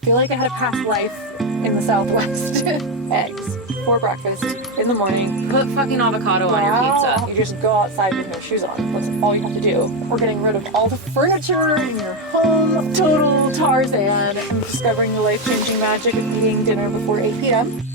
I feel like I had a past life in the Southwest. Eggs for breakfast in the morning. Put fucking avocado on your pizza. You just go outside with no shoes on. That's all you have to do. We're getting rid of all the furniture in your home. Total Tarzan. I'm discovering the life-changing magic of eating dinner before 8 p.m.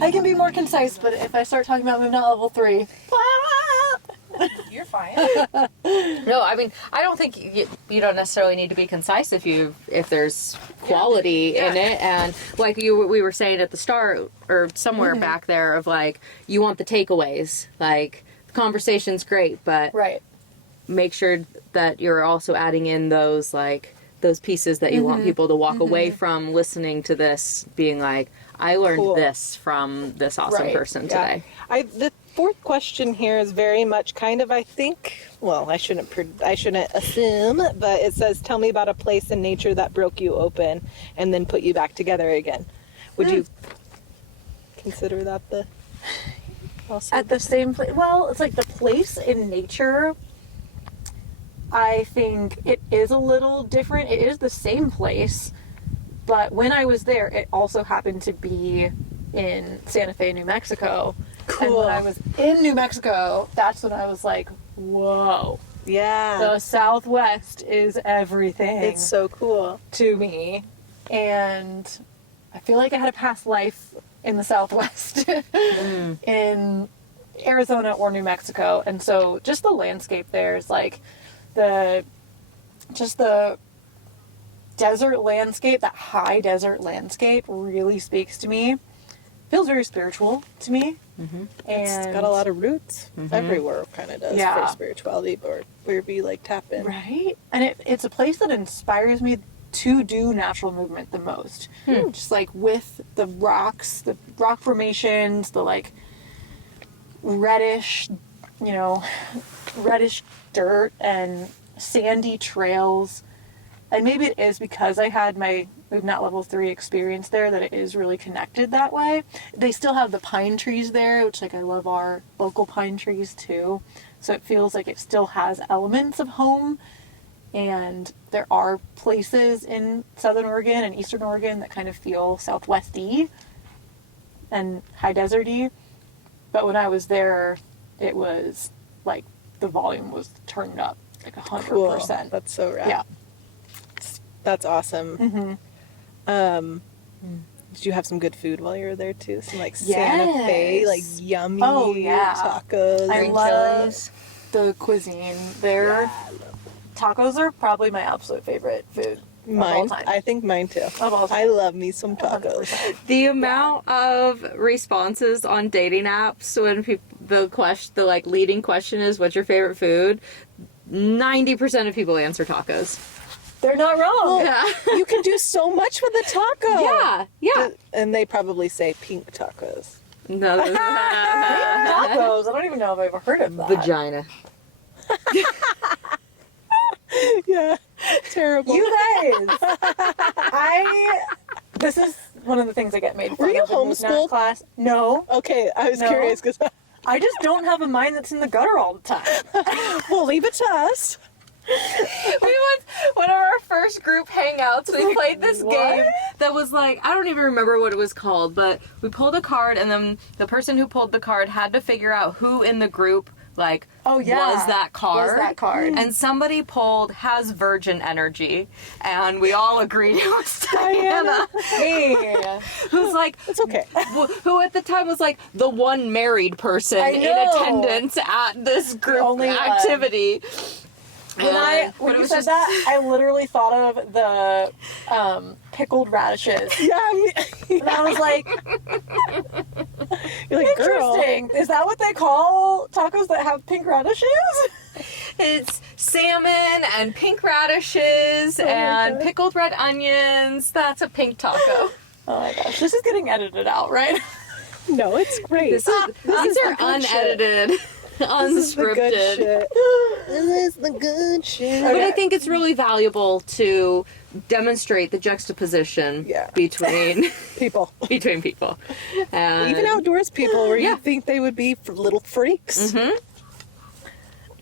I can be more concise, but if I start talking about moving out level 3, you're fine. No, I mean, I don't think you don't necessarily need to be concise if there's quality in it. And like we were saying at the start or somewhere back there of like, you want the takeaways. Like, the conversation's great, but make sure that you're also adding in those pieces that you want people to walk away from listening to this being like, I learned this from this awesome person today. The fourth question here is very much kind of, I think, well, I shouldn't assume, but it says, tell me about a place in nature that broke you open and then put you back together again. Would you consider that at the same place? Well, it's like the place in nature, I think it is a little different. It is the same place. But when I was there, it also happened to be in Santa Fe, New Mexico. Cool. And when I was in New Mexico, that's when I was like, whoa. Yeah. The Southwest is everything. It's so cool. To me. And I feel like I had a past life in the Southwest. In Arizona or New Mexico. And so just the landscape there is like the desert landscape, that high desert landscape really speaks to me. Feels very spiritual to me. And it's got a lot of roots everywhere, kind of does, for spirituality, or wherever you like tap in. Right. And it's a place that inspires me to do natural movement the most. Just like with the rocks, the rock formations, the like reddish dirt and sandy trails. And maybe it is because I had my Moving Out Level 3 experience there that it is really connected that way. They still have the pine trees there, which like I love our local pine trees too. So it feels like it still has elements of home. And there are places in Southern Oregon and Eastern Oregon that kind of feel Southwest-y and high desert-y. But when I was there, it was like the volume was turned up like 100%. Cool. That's so rad. Yeah. That's awesome. Did you have some good food while you were there too? Some like Santa Fe, like yummy tacos. I love the cuisine there. Yeah, tacos are probably my absolute favorite food. Mine, of all time. I think mine too. Of all time. I love me some tacos. 100%. The amount of responses on dating apps when the like leading question is, "What's your favorite food?" 90% of people answer tacos. They're not wrong. Well, you can do so much with a taco. Yeah. And they probably say pink tacos. No, tacos. I don't even know if I've ever heard of that. Vagina. Yeah. Terrible. You guys. This is one of the things I get made fun of. Were you in this homeschooled? Class. No. Okay, I was curious because I just don't have a mind that's in the gutter all the time. Well, leave it to us. One of our first group hangouts, we played this game that was like, I don't even remember what it was called, but we pulled a card and then the person who pulled the card had to figure out who in the group was that card. And somebody pulled has virgin energy, and we all agreed it was Diana. Hey. Who's like, it's okay. Who at the time was like the one married person in attendance at this group activity. When you said that, I literally thought of the pickled radishes. Yeah. And I was like, you're like, interesting. Girl. Is that what they call tacos that have pink radishes? It's salmon and pink radishes and pickled red onions. That's a pink taco. Oh my gosh. This is getting edited out, right? No, it's great. These are unedited. This is the good Unscripted. shit. This is the good shit. But I think it's really valuable to demonstrate the juxtaposition Yeah. between People. between people. And Even outdoors people where Yeah. you think they would be little freaks.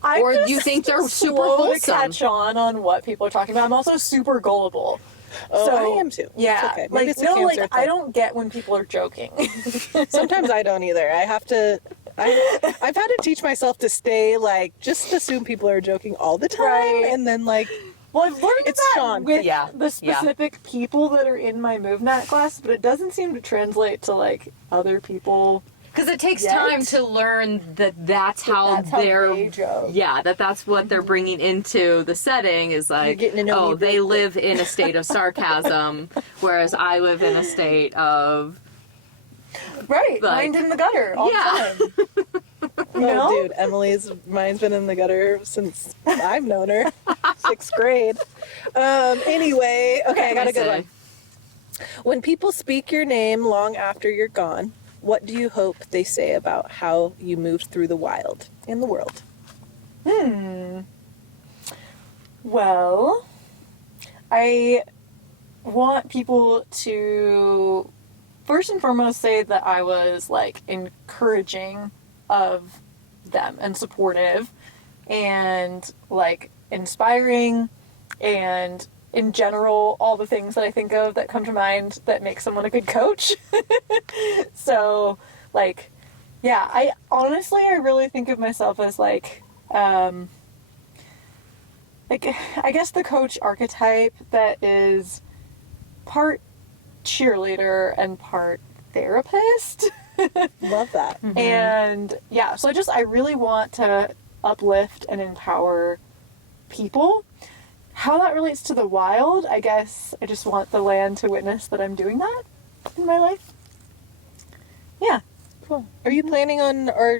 I'm Or just you think they're super slow wholesome. to catch on what people are talking about. I'm also super gullible. Oh, So, I am too. Yeah. It's okay. Maybe Like, it's a no, cancer like, thing. I don't get when people are joking. Sometimes I don't either. I have to. I've had to teach myself to stay like just assume people are joking all the time, Right. and then like Well, I've learned It's that Sean. with Yeah. the specific people that are in my MoveNet class, but it doesn't seem to translate to like other people. Because it takes Yet. time to learn that that's how That's how they're they joke. yeah, that's what they're bringing into the setting is like, getting to know oh, me they real quick. live in a state of sarcasm, whereas I live in a state of Right, Like- mind in the gutter all Yeah. the time. You know? oh, dude, Emily's mine's been in the gutter since I've known her, 6th grade. Anyway, okay, I got a good one. When people speak your name long after you're gone, what do you hope they say about how you moved through the wild in the world? Well, I want people to first and foremost say that I was like encouraging of them and supportive and like inspiring and in general all the things that I think of that come to mind that make someone a good coach. So like yeah, I really think of myself as like I guess the coach archetype that is part cheerleader and part therapist. Love that. And yeah, so I really want to uplift and empower people. How that relates to the wild, I guess I just want the land to witness that I'm doing that in my life. Yeah, Cool. Are you planning on our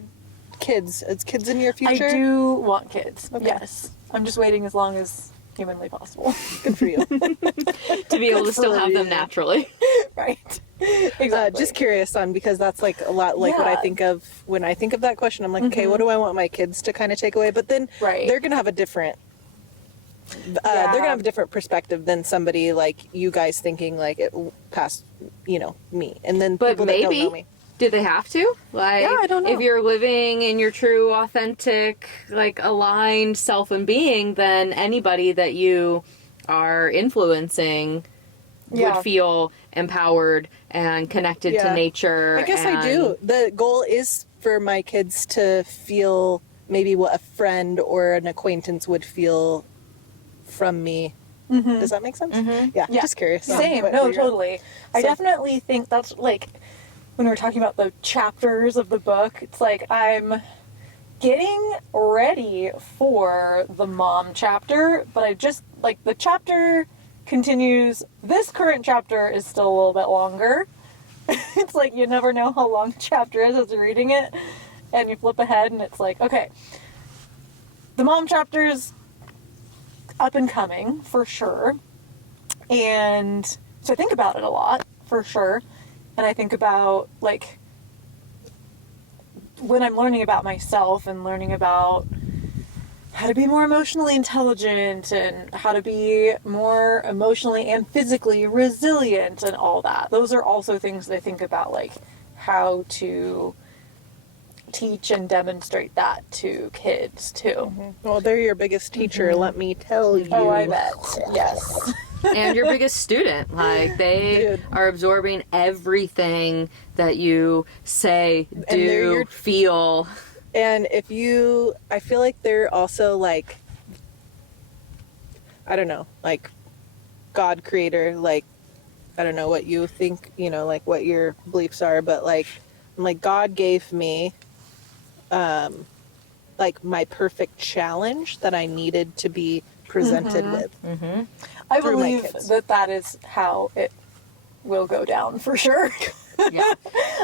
kids? As kids in your future? I do want kids. Okay. Yes. I'm just waiting as long as humanly possible. Good for you. to be able to still for have them you. naturally. Right. Exactly. Just curious on because that's like a lot like what I Yeah. think of when I think of that question. I'm like, okay, what do I want my kids to kind of take away? But then Right. they're gonna have a different. Yeah. They're gonna have a different perspective than somebody like you guys thinking like it past, me, and then But people that don't maybe know me. do they have to? Like, Yeah, I don't know. if you're living in your true, authentic, like aligned self and being, then anybody that you are influencing Yeah. would feel empowered and connected Yeah. to nature. I guess I do. The goal is for my kids to feel maybe what a friend or an acquaintance would feel from me. Does that make sense? Yeah, Yeah. just curious. on Same. what No, you're- totally. I So- definitely think that's like when we're talking about the chapters of the book, it's like I'm getting ready for the mom chapter, but I just like the chapter continues. This current chapter is still a little bit longer. It's like you never know how long the chapter is as you're reading it, and you flip ahead and it's like, okay, the mom chapter's up and coming for sure. And so I think about it a lot, for sure. And I think about, like, when I'm learning about myself and learning about how to be more emotionally intelligent and how to be more emotionally and physically resilient and all that. Those are also things that I think about, like, how to teach and demonstrate that to kids, too. Well, they're your biggest teacher, let me tell you. Oh, I bet. Yes. And your biggest student. Like, they Dude. are absorbing everything that you say, And they're do, your- feel. And I feel like they're also like, I don't know, like God creator, like, I don't know what you think, like what your beliefs are, but like, I'm like God gave me, like my perfect challenge that I needed to be presented with. I Through my believe kids. that is how it will go down for sure. Yeah.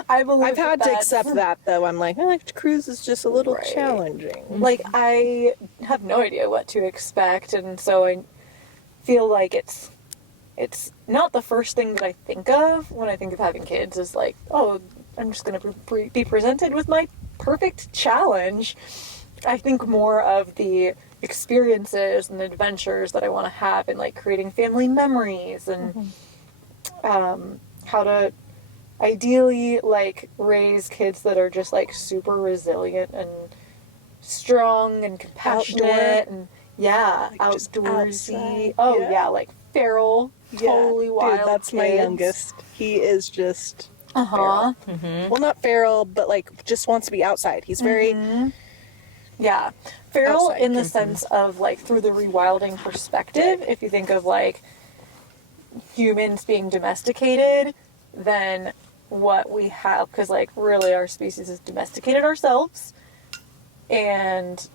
I believe I've had to that's- accept that though. I'm like, cruise is just a little Right. challenging. Like, I have no idea what to expect, and so I feel like it's not the first thing that I think of when I think of having kids is like, oh, I'm just going to be presented with my perfect challenge. I think more of the experiences and adventures that I want to have in like creating family memories and how to ideally like raise kids that are just like super resilient and strong and compassionate and like outdoorsy. Like feral, totally wild. Dude, that's kids. my youngest. He is just feral. Well, not feral, but like just wants to be outside. He's very feral outside. in the sense of like through the rewilding perspective. If you think of like humans being domesticated, then what we have, because like really our species is domesticated ourselves, and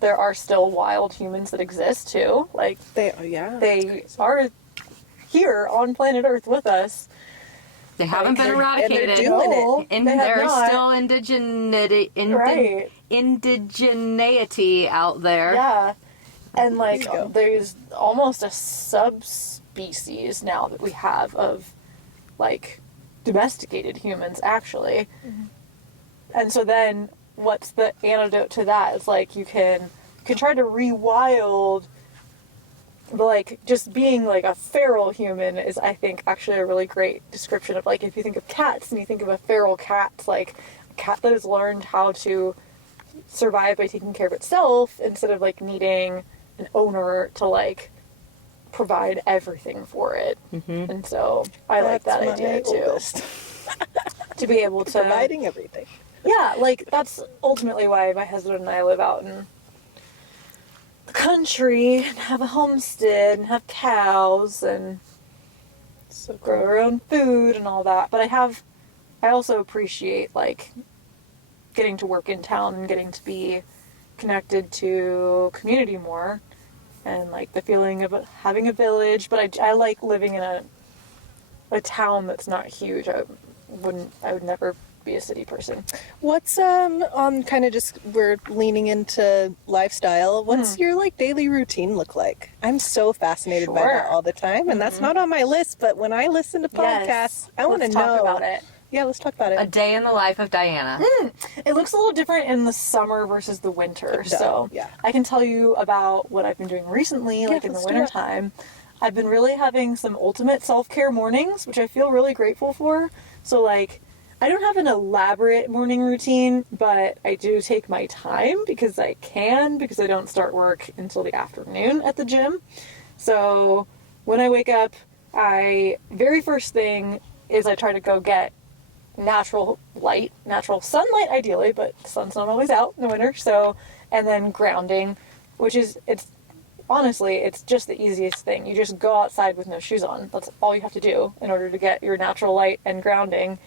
there are still wild humans that exist too. Like they are here on planet Earth with us. They haven't been eradicated. And they're doing it. There's still indigeneity out there. Yeah. And like there's almost a subspecies now that we have of like domesticated humans actually. And so then what's the antidote to that? It's like you can try to rewild, but like just being like a feral human is, I think, actually a really great description of like if you think of cats and you think of a feral cat, it's like a cat that has learned how to survive by taking care of itself instead of like needing an owner to like provide everything for it. And so I like that idea too. To be able to providing everything. Yeah, like that's ultimately why my husband and I live out in the country and have a homestead and have cows and grow our own food and all that. But I also appreciate like getting to work in town and getting to be connected to community more and like the feeling of having a village. But I like living in a town that's not huge. I would never be a city person. What's on kind of just we're leaning into lifestyle. What's your like daily routine look like? I'm so fascinated by that all the time, and that's not on my list. But when I listen to podcasts, I want to know talk about it. Yeah, let's talk about it. A day in the life of Diana. It looks a little different in the summer versus the winter. So I can tell you about what I've been doing recently, like in the wintertime. I've been really having some ultimate self-care mornings, which I feel really grateful for. So like I don't have an elaborate morning routine, but I do take my time because I don't start work until the afternoon at the gym. So when I wake up, very first thing is I try to go get natural sunlight ideally, but the sun's not always out in the winter. So, and then grounding, which is, it's just the easiest thing. You just go outside with no shoes on. That's all you have to do in order to get your natural light and grounding.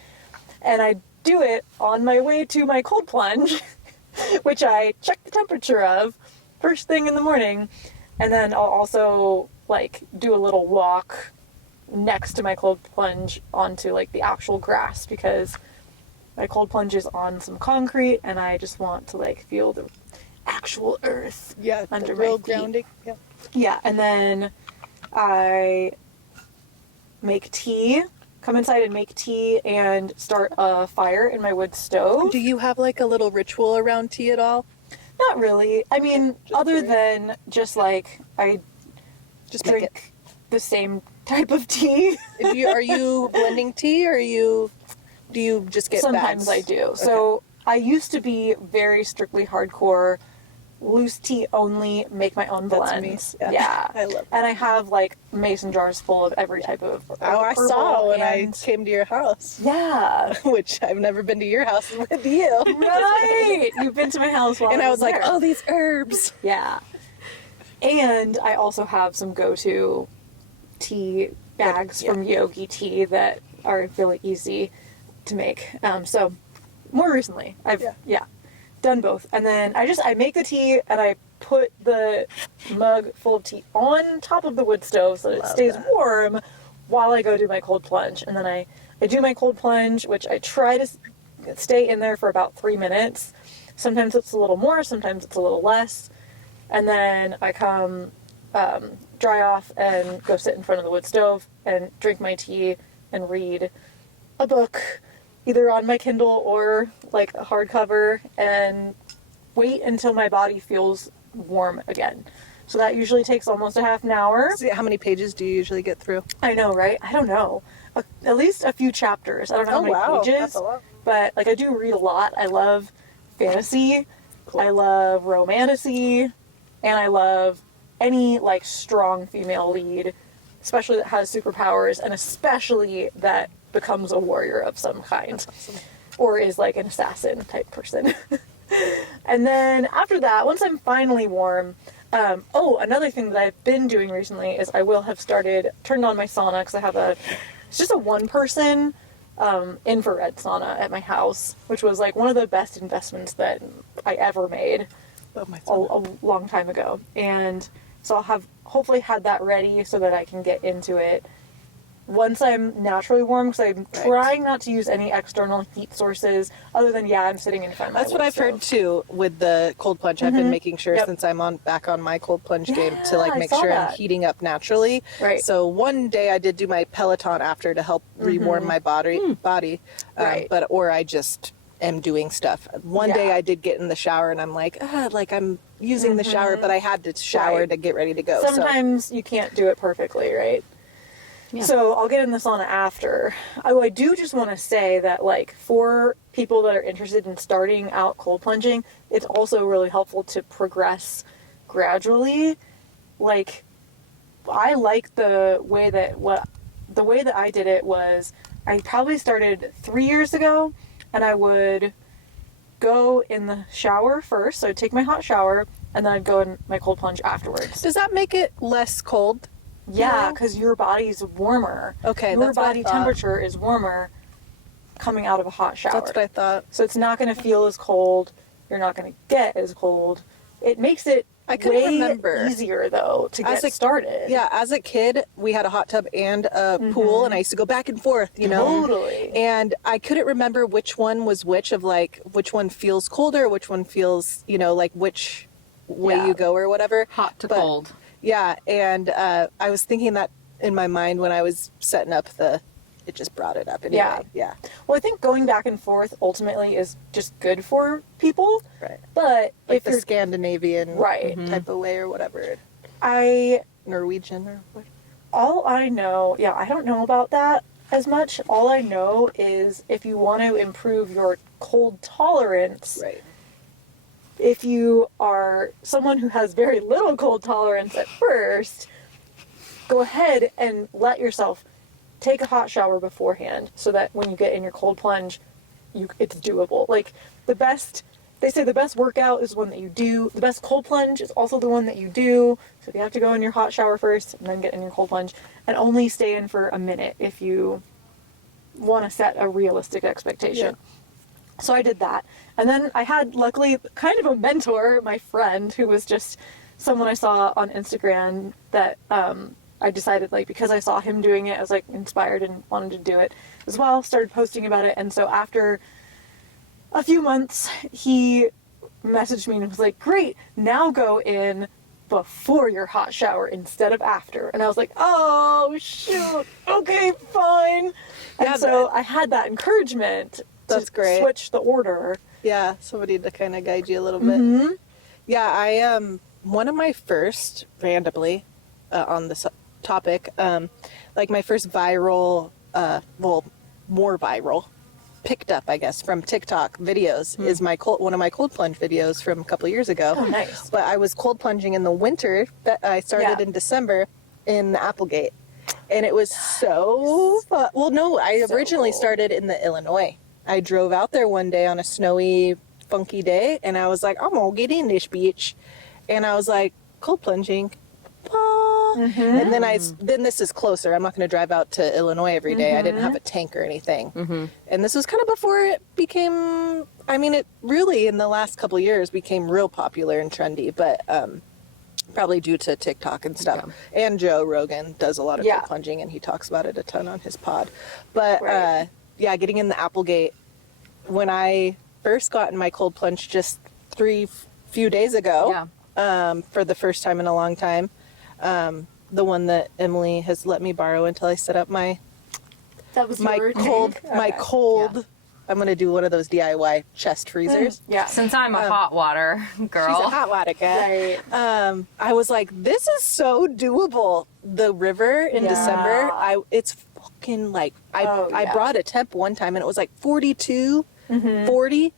And I do it on my way to my cold plunge, which I check the temperature of first thing in the morning. And then I'll also like do a little walk next to my cold plunge onto like the actual grass, because my cold plunge is on some concrete and I just want to like feel the actual earth under my feet. Grounding. Yeah, and then I make tea. Come inside and make tea and start a fire in my wood stove. Do you have like a little ritual around tea at all? Not really. I mean, other than just like I just drink the same type of tea. Are you blending tea, or do you just get Sometimes bags? I do. Okay. So I used to be very strictly hardcore, loose tea only, make my own blends. That's me. Yeah. I love that. And I have like mason jars full of every type of I saw when I came to your house. Yeah. Which I've never been to your house with you. Right. You've been to my house while and I was there. like, oh, these herbs. Yeah. And I also have some go-to tea bags from Yogi Tea that are really easy to make. So more recently, I've done both. And then I make the tea and I put the mug full of tea on top of the wood stove so that it stays warm while I go do my cold plunge. And then I do my cold plunge, which I try to stay in there for about 3 minutes. Sometimes it's a little more, sometimes it's a little less. And then I come dry off and go sit in front of the wood stove and drink my tea and read a book either on my Kindle or like a hardcover, and wait until my body feels warm again. So that usually takes almost a half an hour. So how many pages do you usually get through? I know, right? I don't know. At least a few chapters. I don't know how many pages. That's a lot. But like I do read a lot. I love fantasy. Cool. I love romantasy, and I love any like strong female lead, especially that has superpowers, and especially that becomes a warrior of some kind. That's awesome. Or is like an assassin type person. And then after that, once I'm finally warm, another thing that I've been doing recently is I will have turned on my sauna, because I have it's just a one-person infrared sauna at my house, which was like one of the best investments that I ever made Love my a sauna. long time ago. And so I'll have hopefully had that ready so that I can get into it once I'm naturally warm, because I'm trying not to use any external heat sources other than, I'm sitting in front of my That's what wood I've heard stove. too with the cold plunge. I've been making sure Yep. since I'm back on my cold plunge game to Yeah, like I make saw sure that. I'm heating up naturally. Right. So one day I did do my Peloton after to help rewarm my body. Right. Or I just am doing stuff. One day Yeah. I did get in the shower and I'm like I'm using the shower, but I had to shower Right. to get ready to go. Sometimes you can't do it perfectly, right? Yeah. So I'll get in the sauna after. Oh, I do just want to say that, like, for people that are interested in starting out cold plunging, it's also really helpful to progress gradually. Like, I like the way that I did it was I probably started 3 years ago, and I would go in the shower first. So I'd take my hot shower, and then I'd go in my cold plunge afterwards. Does that make it less cold? Yeah, because your body's warmer. Okay, Your that's what I body thought. temperature is warmer coming out of a hot shower. That's what I thought. So it's not going to feel as cold. You're not going to get as cold. It makes it I couldn't way remember. easier, though, to As get a- started. Yeah, as a kid, we had a hot tub and a pool, and I used to go back and forth, you know? Totally. And I couldn't remember which one was which of like, which one feels colder, which one feels, like which way Yeah. you go or whatever. Hot to But- cold. Yeah, and I was thinking that in my mind when I was setting up it just brought it up anyway. Yeah. Well, I think going back and forth ultimately is just good for people. Right. But Like if the you're Scandinavian right, type of way or whatever. I Norwegian or what? all I know, I don't know about that as much. All I know is if you want to improve your cold tolerance, Right. if you are someone who has very little cold tolerance at first, go ahead and let yourself take a hot shower beforehand so that when you get in your cold plunge, it's doable. Like they say the best workout is one that you do. The best cold plunge is also the one that you do. So you have to go in your hot shower first and then get in your cold plunge, and only stay in for a minute if you want to set a realistic expectation. Yeah. So I did that. And then I had, luckily, kind of a mentor, my friend, who was just someone I saw on Instagram that I decided, like, because I saw him doing it, I was, like, inspired and wanted to do it as well. Started posting about it. And so after a few months, he messaged me and was like, great, now go in before your hot shower instead of after. And I was like, oh, shoot. Okay, fine. Yeah, And so I had that encouragement That's to great. switch the order. Yeah, somebody to kind of guide you a little bit. Mm-hmm. Yeah, I one of my first randomly on this topic, like my first viral, more viral, picked up, I guess, from TikTok videos is one of my cold plunge videos from a couple years ago. Oh, nice. But I was cold plunging in the winter. That I started Yeah. in December in the Applegate, and it was so fun. Well, no, I So originally cool. started in the Illinois. I drove out there one day on a snowy, funky day, and I was like, I'm gonna get in this beach, and I was like, cold plunging. Ah. And then this is closer. I'm not going to drive out to Illinois every day. I didn't have a tank or anything. And this was kind of before it became, it really in the last couple of years became real popular and trendy, but probably due to TikTok and stuff. Yeah. And Joe Rogan does a lot of Yeah. cold plunging, and he talks about it a ton on his pod. But Right. getting in the Applegate, when I first got in my cold plunge just few days ago, for the first time in a long time, the one that Emily has let me borrow until I set up my That was my your cold take? my Okay. cold I'm gonna do one of those DIY chest freezers. Yeah. Since I'm a hot water girl. She's a hot water cat. Right. I was like, this is so doable. The river in Yeah. December, it's fucking like, I brought a temp one time and it was like 42, 40.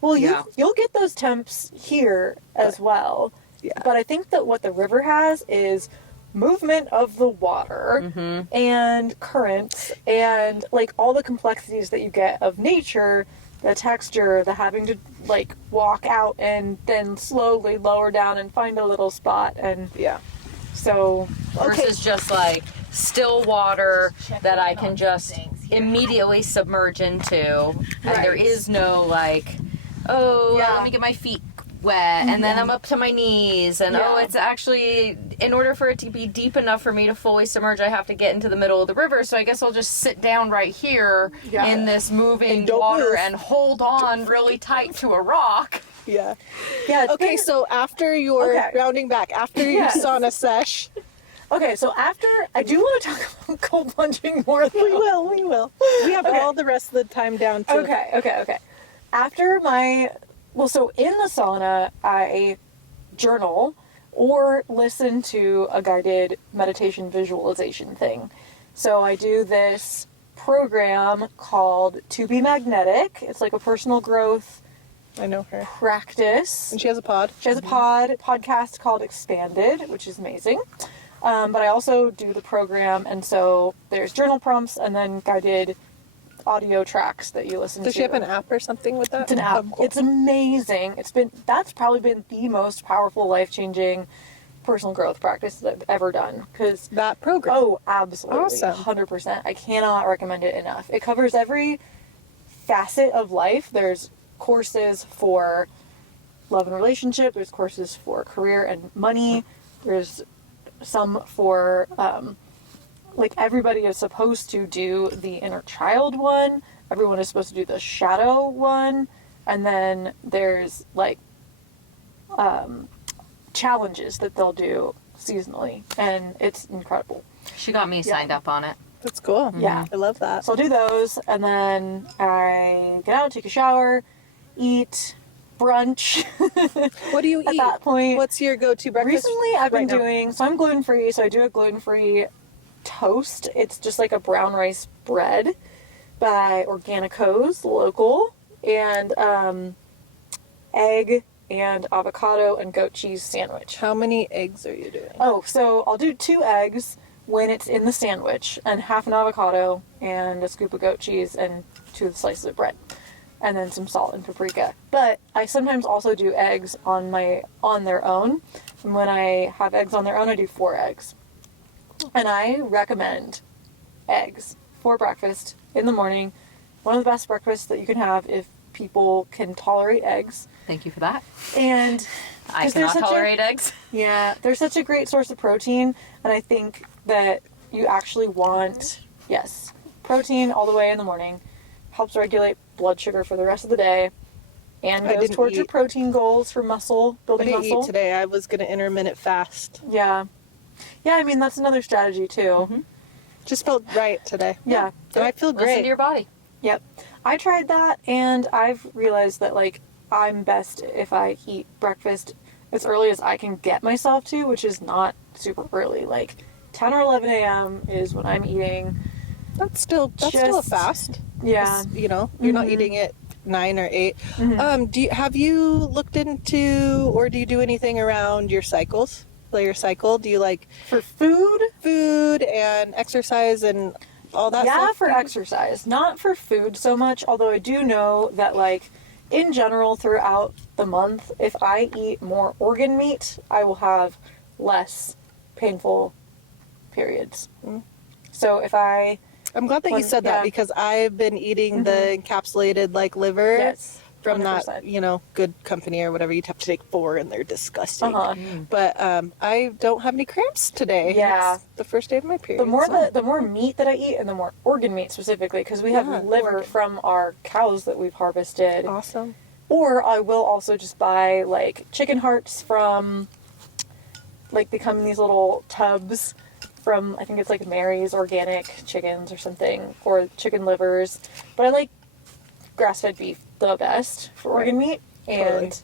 Well, Yeah. you'll get those temps here as well. Yeah. But I think that what the river has is movement of the water and currents and like all the complexities that you get of nature, the texture, the having to like walk out and then slowly lower down and find a little spot. And Yeah. so, Versus just like still water that I can just immediately submerge into. And there Right. is no like, oh, Yeah. let me get my feet wet and then I'm up to my knees and Yeah. it's actually, in order for it to be deep enough for me to fully submerge, I have to get into the middle of the river, so I guess I'll just sit down right here Yeah. in this moving And don't water move. and hold on really tight to a rock. Yeah. yeah. it's Okay, been- so after your, Okay. rounding back, after your Yes. sauna sesh, Okay, so after, I do want to talk about cold plunging more though. we will. We have Okay. all the rest of the time down to Okay. After so in the sauna, I journal or listen to a guided meditation visualization thing. So I do this program called To Be Magnetic. It's like a personal growth I know her. practice. And she has a pod. She has a podcast called Expanded, which is amazing. But I also do the program, and so there's journal prompts and then guided audio tracks that you listen to. Does she have an app or something with that? It's an app. Oh, cool. It's amazing. That's probably been the most powerful, life-changing personal growth practice that I've ever done. Because that program. oh, absolutely, Awesome. 100%. I cannot recommend it enough. It covers every facet of life. There's courses for love and relationship. There's courses for career and money. There's some for like everybody is supposed to do the inner child one. Everyone is supposed to do the shadow one, and then there's like challenges that they'll do seasonally, and it's incredible. She got me signed up on it. That's cool. Yeah. I love that. So I'll do those, and then I get out, take a shower, eat, brunch. What do you At eat? that point, What's your go-to breakfast? recently I've been right now? doing, so I'm gluten-free, so I do a gluten-free toast. It's just like a brown rice bread by Organico's, local, and egg and avocado and goat cheese sandwich. How many eggs are you doing? Oh, so I'll do 2 eggs when it's in the sandwich, and half an avocado and a scoop of goat cheese and 2 slices of bread, and then some salt and paprika. But I sometimes also do eggs on their own. And when I have eggs on their own, I do 4 eggs. And I recommend eggs for breakfast in the morning. One of the best breakfasts that you can have if people can tolerate eggs. Thank you for that. And I 'cause there's cannot such a- tolerate eggs. yeah, they're such a great source of protein, and I think that you actually want, yes, protein all the way in the morning. Helps regulate blood sugar for the rest of the day, and I goes didn't towards your eat. protein goals for I muscle, building didn't muscle. eat today. I was going to intermittent fast. Yeah. Yeah, I mean, that's another strategy, too. Just felt right today. Yeah. And I feel Listen great. to your body. Yep. I tried that, and I've realized that, like, I'm best if I eat breakfast as early as I can get myself to, which is not super early. Like, 10 or 11 a.m. is when I'm eating. That's still a Just- fast. Yeah. It's, you know, you're not Mhm. eating at 9 or 8. Mhm. Have you looked into, or do you do anything around your cycles? Like your cycle? Do you like For food, food and exercise and all that yeah, stuff? for exercise. Not for food so much, although I do know that, like, in general, throughout the month, if I eat more organ meat, I will have less painful periods. Mm. So if I... I'm glad that you When- said yeah. that because I've been eating the encapsulated like liver Yes. from 100%. that, you know, good company or whatever. You'd have to take 4 and they're disgusting. Uh-huh. But I don't have any cramps today. Yeah. It's the first day of my period. The more so- the more meat that I eat, and the more organ meat specifically, because we have Yeah, liver organ. from our cows that we've harvested. Awesome. Or I will also just buy, like, chicken hearts from, like, they come in these little tubs from, I think it's like Mary's Organic Chickens or something, or chicken livers. But I like grass-fed beef the best for organ meat, and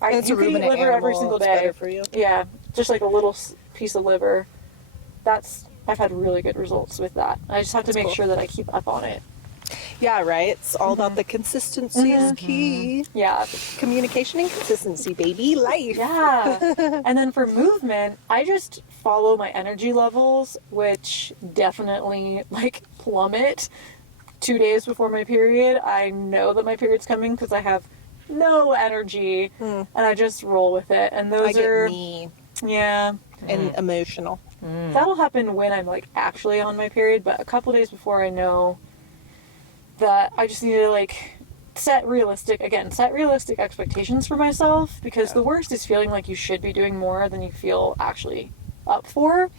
And it's a you can eat ruminant liver every animal, single it's day. better for you. Yeah, just like a little piece of liver. I've had really good results with that. I just have to make sure that I keep up on it. Yeah, right. It's all about the consistency is key. Yeah. Communication and consistency, baby. Life. Yeah. And then for movement, I just follow my energy levels, which definitely like plummet 2 days before my period. I know that my period's coming because I have no energy, and I just roll with it. And those I get are me yeah. and emotional. That'll happen when I'm like actually on my period, but a couple days before I know that I just need to like set realistic expectations for myself, because the worst is feeling like you should be doing more than you feel actually up for.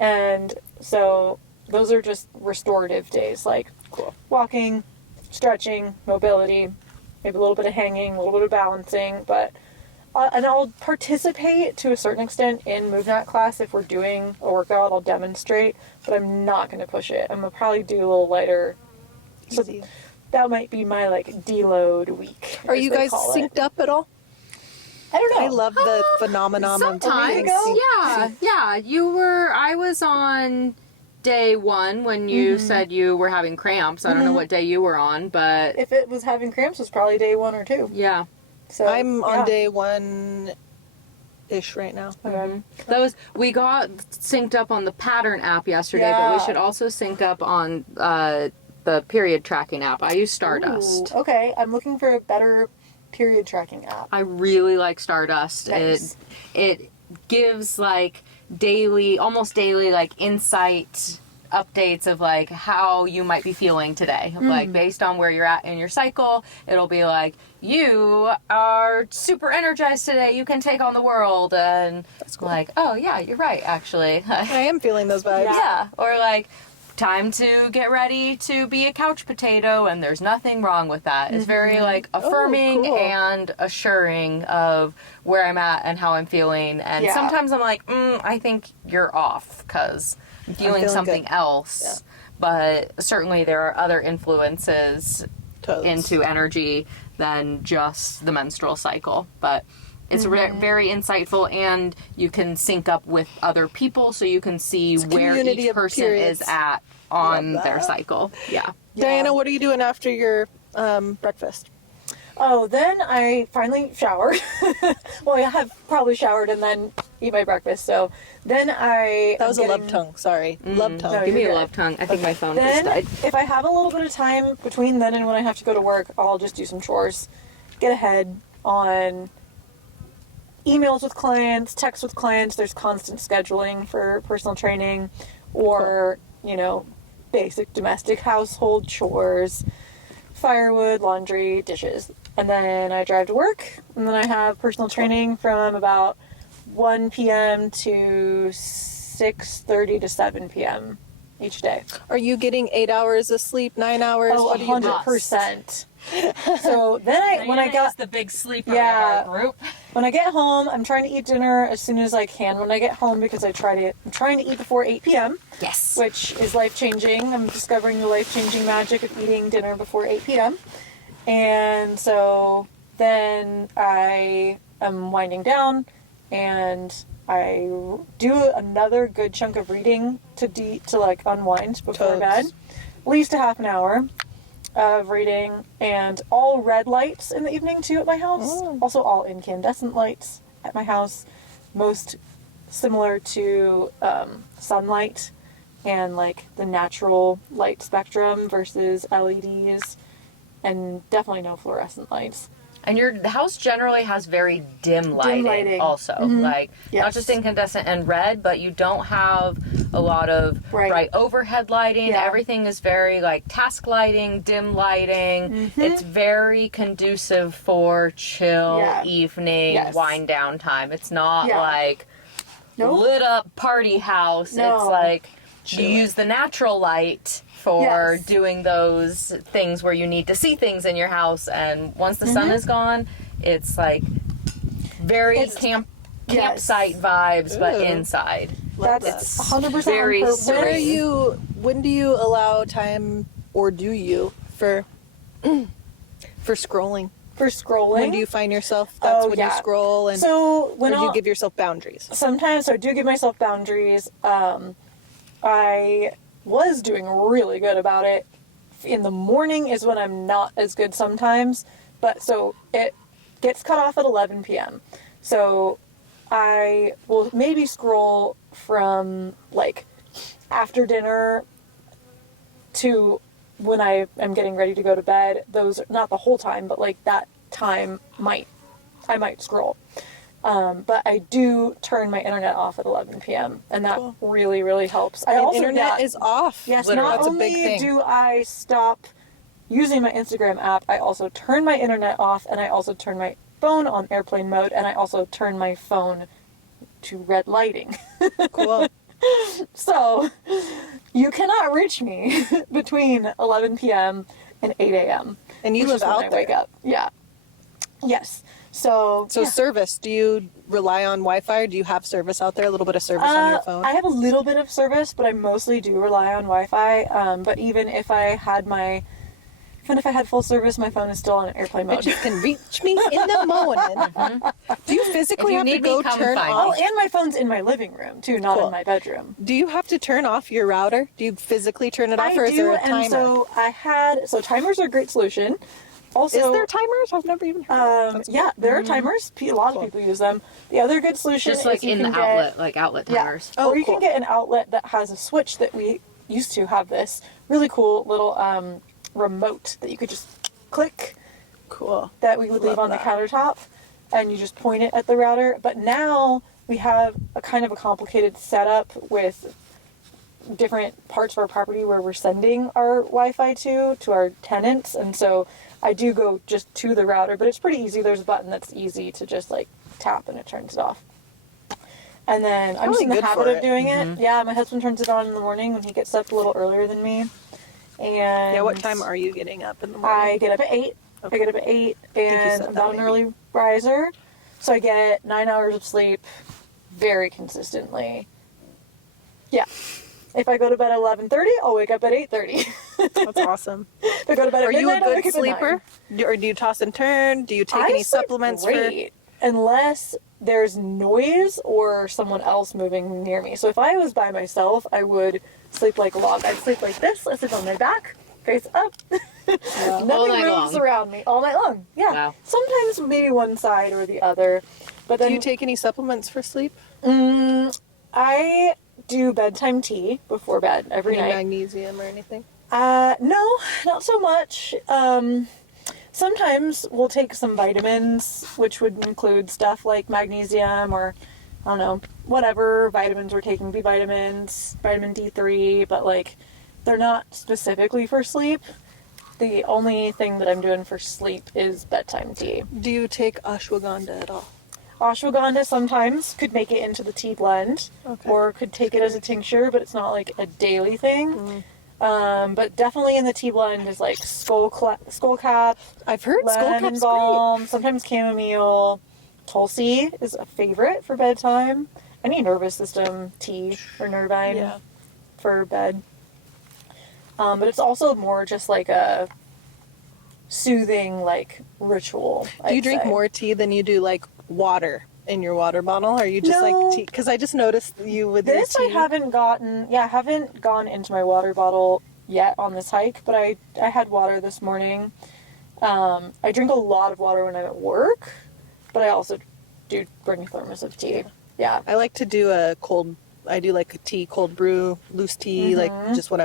And so those are just restorative days, like walking, stretching, mobility, maybe a little bit of hanging, a little bit of balancing, but and I'll participate to a certain extent in movement class. If we're doing a workout, I'll demonstrate, but I'm not going to push it. I'm going to probably do a little lighter. So Easy. that might be my like deload week. Are as you they guys call synced it. up at all? I don't know. I love the phenomenon of Sometimes, being yeah, yeah. I was on day 1 when you said you were having cramps. I don't know what day you were on, but If it was having cramps, it was probably day 1 or 2. yeah. So I'm on yeah. day 1-ish right now. Okay. We got synced up on the pattern app yesterday, but we Yeah. should also sync up on the period tracking app. I use Stardust. Ooh, okay, I'm looking for a better period tracking app. I really like Stardust. Nice. It gives like almost daily like insight updates of like how you might be feeling today. Like based on where you're at in your cycle, it'll be like, you are super energized today, you can take on the world, and it's like, oh yeah, you're right actually. I am feeling those vibes. Yeah, or like, time to get ready to be a couch potato, and there's nothing wrong with that. It's very like affirming cool. and assuring of where I'm at and how I'm feeling. And Yeah. sometimes I'm like, I think you're off because I'm feeling something good. else. Yeah. But certainly there are other influences Totes. into energy than just the menstrual cycle. But it's very insightful, and you can sync up with other people so you can see where community each of person periods. is at on Love their that. cycle. Yeah. Diana, what are you doing after your breakfast? Oh, then I finally showered. Well, I have probably showered and then eat my breakfast. So then That was a love tongue. Sorry. Love tongue. No, Give me you're a good. love tongue. I think my phone just Then, died. if I have a little bit of time between then and when I have to go to work, I'll just do some chores. Get ahead on emails with clients, texts with clients. There's constant scheduling for personal training, or, basic domestic household chores, firewood, laundry, dishes. And then I drive to work, and then I have personal training from about 1 p.m. to 6:30 to 7 p.m. each day. Are you getting 8 hours of sleep, 9 hours? Oh, What do you do? 100%. So then when I got the big sleeper Yeah. of our group. when I get home, I'm trying to eat dinner as soon as I can when I get home, because I'm trying to eat before 8 p.m., Yes. which is life-changing. I'm discovering the life-changing magic of eating dinner before 8 p.m. And so then I am winding down, and I do another good chunk of reading to like unwind before Totes. bed. At least a half an hour of reading, and all red lights in the evening too at my house. Also all incandescent lights at my house, most similar to sunlight and like the natural light spectrum versus LEDs, and definitely no fluorescent lights. And the house generally has very dim lighting. Also. Like, not Yes. just incandescent and red, but you don't have a lot of Right. bright overhead lighting. Yeah. Everything is very, like, task lighting, dim lighting. It's very conducive for chill Yeah. evening, Yes. wind down time. It's not, Yeah. like, Nope. lit up party house. No. It's like, you Chilling. use the natural light for Yes. doing those things where you need to see things in your house, and once the sun is gone, it's like very It's- campsite vibes, but Ooh. inside. Love That's that. 100% very on serene. When do you allow time, or do you, for For scrolling. For scrolling. When do you find yourself? That's when you scroll, and so when or do you give yourself boundaries? Sometimes, so I do give myself boundaries. I was doing really good about it. In the morning is when I'm not as good sometimes, but so it gets cut off at 11 p.m. So I will maybe scroll from like after dinner to when I am getting ready to go to bed. Those, not the whole time, but like that time I might scroll. But I do turn my internet off at 11 p.m. and that really, really helps. Internet is off. Yes, Literally. not That's a only big thing. do I stop using my Instagram app, I also turn my internet off, and I also turn my phone on airplane mode, and I also turn my phone to red lighting. Cool. So you cannot reach me between 11 p.m. and 8 a.m. And you which live is when out I there. wake up. Yeah. Yes. So Service, do you rely on Wi-Fi, or do you have service out there, a little bit of service on your phone? I have a little bit of service, but I mostly do rely on Wi-Fi. But even if I had full service, my phone is still on airplane mode. You can reach me in the morning. Do you physically have to go turn off? Oh, and my phone's in my living room too, not in my bedroom. Do you have to turn off your router? Do you physically turn it off, or is there a timer? And so timers are a great solution. Also, is there timers? I've never even heard of yeah, there are timers. A lot of people use them. The other good solution Just like is you in can the get, outlet, like outlet timers. or you can get an outlet that has a switch that we used to have this really cool little remote that you could just click. Cool. That we would leave on the countertop, and you just point it at the router. But now we have a kind of a complicated setup with different parts of our property where we're sending our Wi-Fi to our tenants, and so I do go just to the router, but it's pretty easy. There's a button that's easy to just like tap and it turns it off. And then I'm just in the habit of doing it. Yeah, my husband turns it on in the morning when he gets up a little earlier than me. And yeah, what time are you getting up in the morning? I get up at 8. Okay. I get up at 8, and I'm not an early riser, so I get 9 hours of sleep very consistently. Yeah. If I go to bed at 11:30, I'll wake up at 8:30. That's awesome. If I go to bed at midnight, Are you a good sleeper? Or do you toss and turn? Do you take any supplements? Great, unless there's noise or someone else moving near me. So if I was by myself, I would sleep like a log. I'd sleep like this. I'd sleep on my back, face up. Yeah. Nothing moves around me all night long. Yeah. Wow. Sometimes maybe one side or the other. But then, do you take any supplements for sleep? I do bedtime tea before bed every night. Magnesium or anything? No, not so much. Sometimes we'll take some vitamins, which would include stuff like magnesium or, I don't know, whatever vitamins we're taking, B vitamins, vitamin D3, but like, they're not specifically for sleep. The only thing that I'm doing for sleep is bedtime tea. Do you take ashwagandha at all? Ashwagandha sometimes could make it into the tea blend, or could take it as a tincture, but it's not like a daily thing. But definitely in the tea blend is like skull cap. I've heard skull cap's balm, sometimes chamomile. Tulsi is a favorite for bedtime. Any nervous system tea or nervine for bed. But it's also more just like a soothing like ritual. Do you drink more tea than you do like water in your water bottle? Or are you just like tea? Because I just noticed you with this your tea. I haven't gone into my water bottle yet on this hike, but I had water this morning. I drink a lot of water when I'm at work, but I also do bring a thermos of tea. Yeah. I like to do I do like a tea, cold brew, loose tea, like just what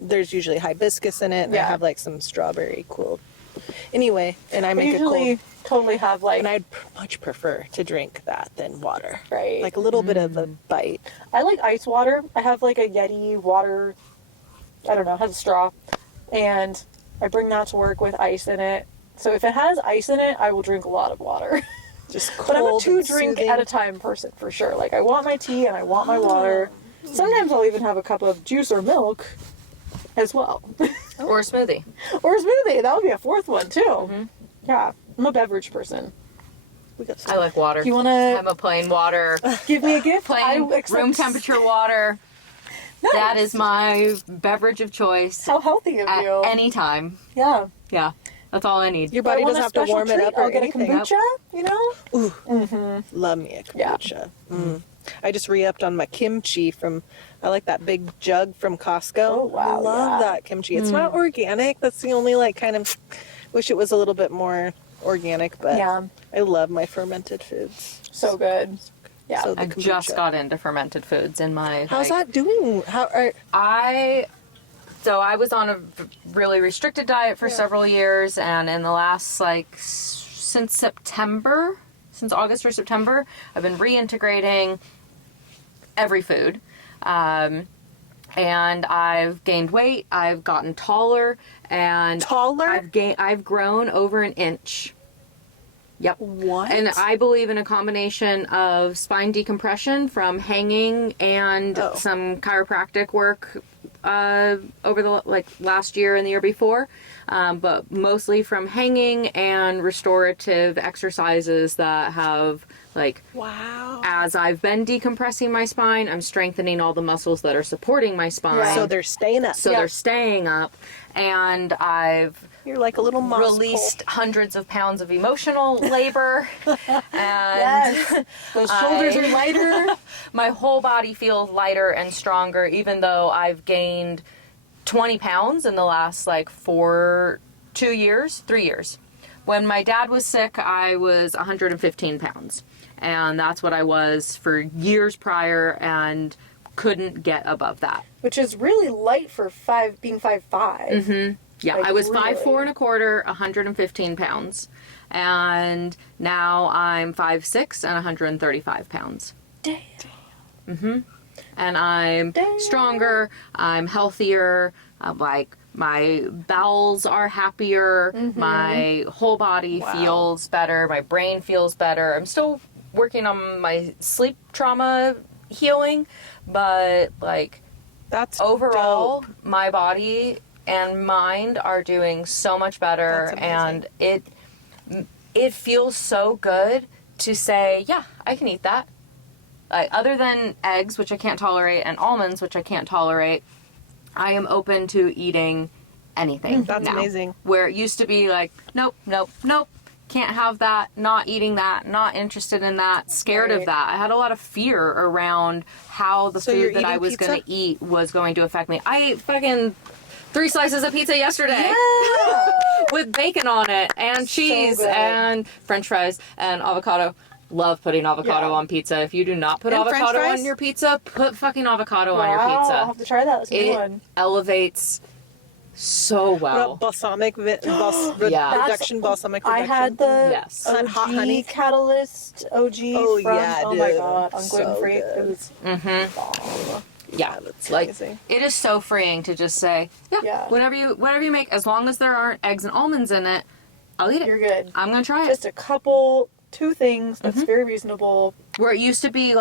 there's usually hibiscus in it, and I have like some strawberry cool. Anyway, and I make it cold. Totally have like. And I'd much prefer to drink that than water. Right. Like a little bit of a bite. I like ice water. I have like a Yeti water, I don't know, has a straw, and I bring that to work with ice in it. So if it has ice in it, I will drink a lot of water. Just cold. But I'm a 2-drink soothing. at a time person for sure. Like I want my tea and I want my water. Sometimes I'll even have a cup of juice or milk as well. Or a smoothie. Or a smoothie. That would be a fourth one too. Yeah. I'm a beverage person. I like water. Do you want to I'm a plain water. give me a gift? Plain room temperature water. Nice. That is my beverage of choice. How healthy of at you. any time. Yeah. Yeah. That's all I need. Your If I body want doesn't a have to special warm it treat, up or I'll get a anything. kombucha, you know? Ooh, love me a kombucha. I just re-upped on my kimchi I like that big jug from Costco. Oh, wow, I love yeah. that kimchi. It's not organic. That's the only wish it was a little bit more organic, but Yeah. I love my fermented foods. So good. Yeah. So the I just kombucha. got into fermented foods in my. How's that doing? So I was on a really restricted diet for several years, and in the last since August or September, I've been reintegrating every food. And I've gained weight, I've gotten taller, and Taller? I've grown over an inch. Yep. What? And I believe in a combination of spine decompression from hanging and some chiropractic work over the last year and the year before, but mostly from hanging and restorative exercises that have wow. as I've been decompressing my spine, I'm strengthening all the muscles that are supporting my spine. Right. So they're staying up. So they're staying up, and I've You're like a little moss released hundreds of pounds of emotional labor, and Yes. Those shoulders are lighter. my whole body feels lighter and stronger, even though I've gained 20 pounds in the last 3 years. When my dad was sick, I was 115 pounds. And that's what I was for years prior and couldn't get above that. Which is really light for being 5'5". Yeah, I was 5'4" and a quarter, 115 pounds. And now I'm 5'6" and 135 pounds. Damn. And I'm stronger, I'm healthier, my bowels are happier, my whole body feels better, my brain feels better. I'm still working on my sleep trauma healing, but That's overall, dope. my body and mind are doing so much better, That's and it feels so good to say, yeah, I can eat that. Other than eggs, which I can't tolerate, and almonds, which I can't tolerate, I am open to eating anything. That's now. amazing. Where it used to be nope, can't have that, not eating that, not interested in that, scared of that. I had a lot of fear around how the food that I was going to eat was going to affect me. I ate fucking 3 slices of pizza yesterday with bacon on it and cheese and French fries and avocado. Love putting avocado on pizza. If you do not put avocado on your pizza, put fucking avocado on your pizza. I'll have to try that. That's a new one. Elevates so well. Balsamic reduction, balsamic reduction. I had the Yes. And hot honey. Catalyst OG Oh, from, yeah, oh my dude. god, on So gluten free. good. It was bomb. Yeah, That's like amazing. it is so freeing to just say, Yeah. whatever you make, as long as there aren't eggs and almonds in it, I'll eat it. You're good. I'm gonna try it. Just two things. That's very reasonable. Where it used to be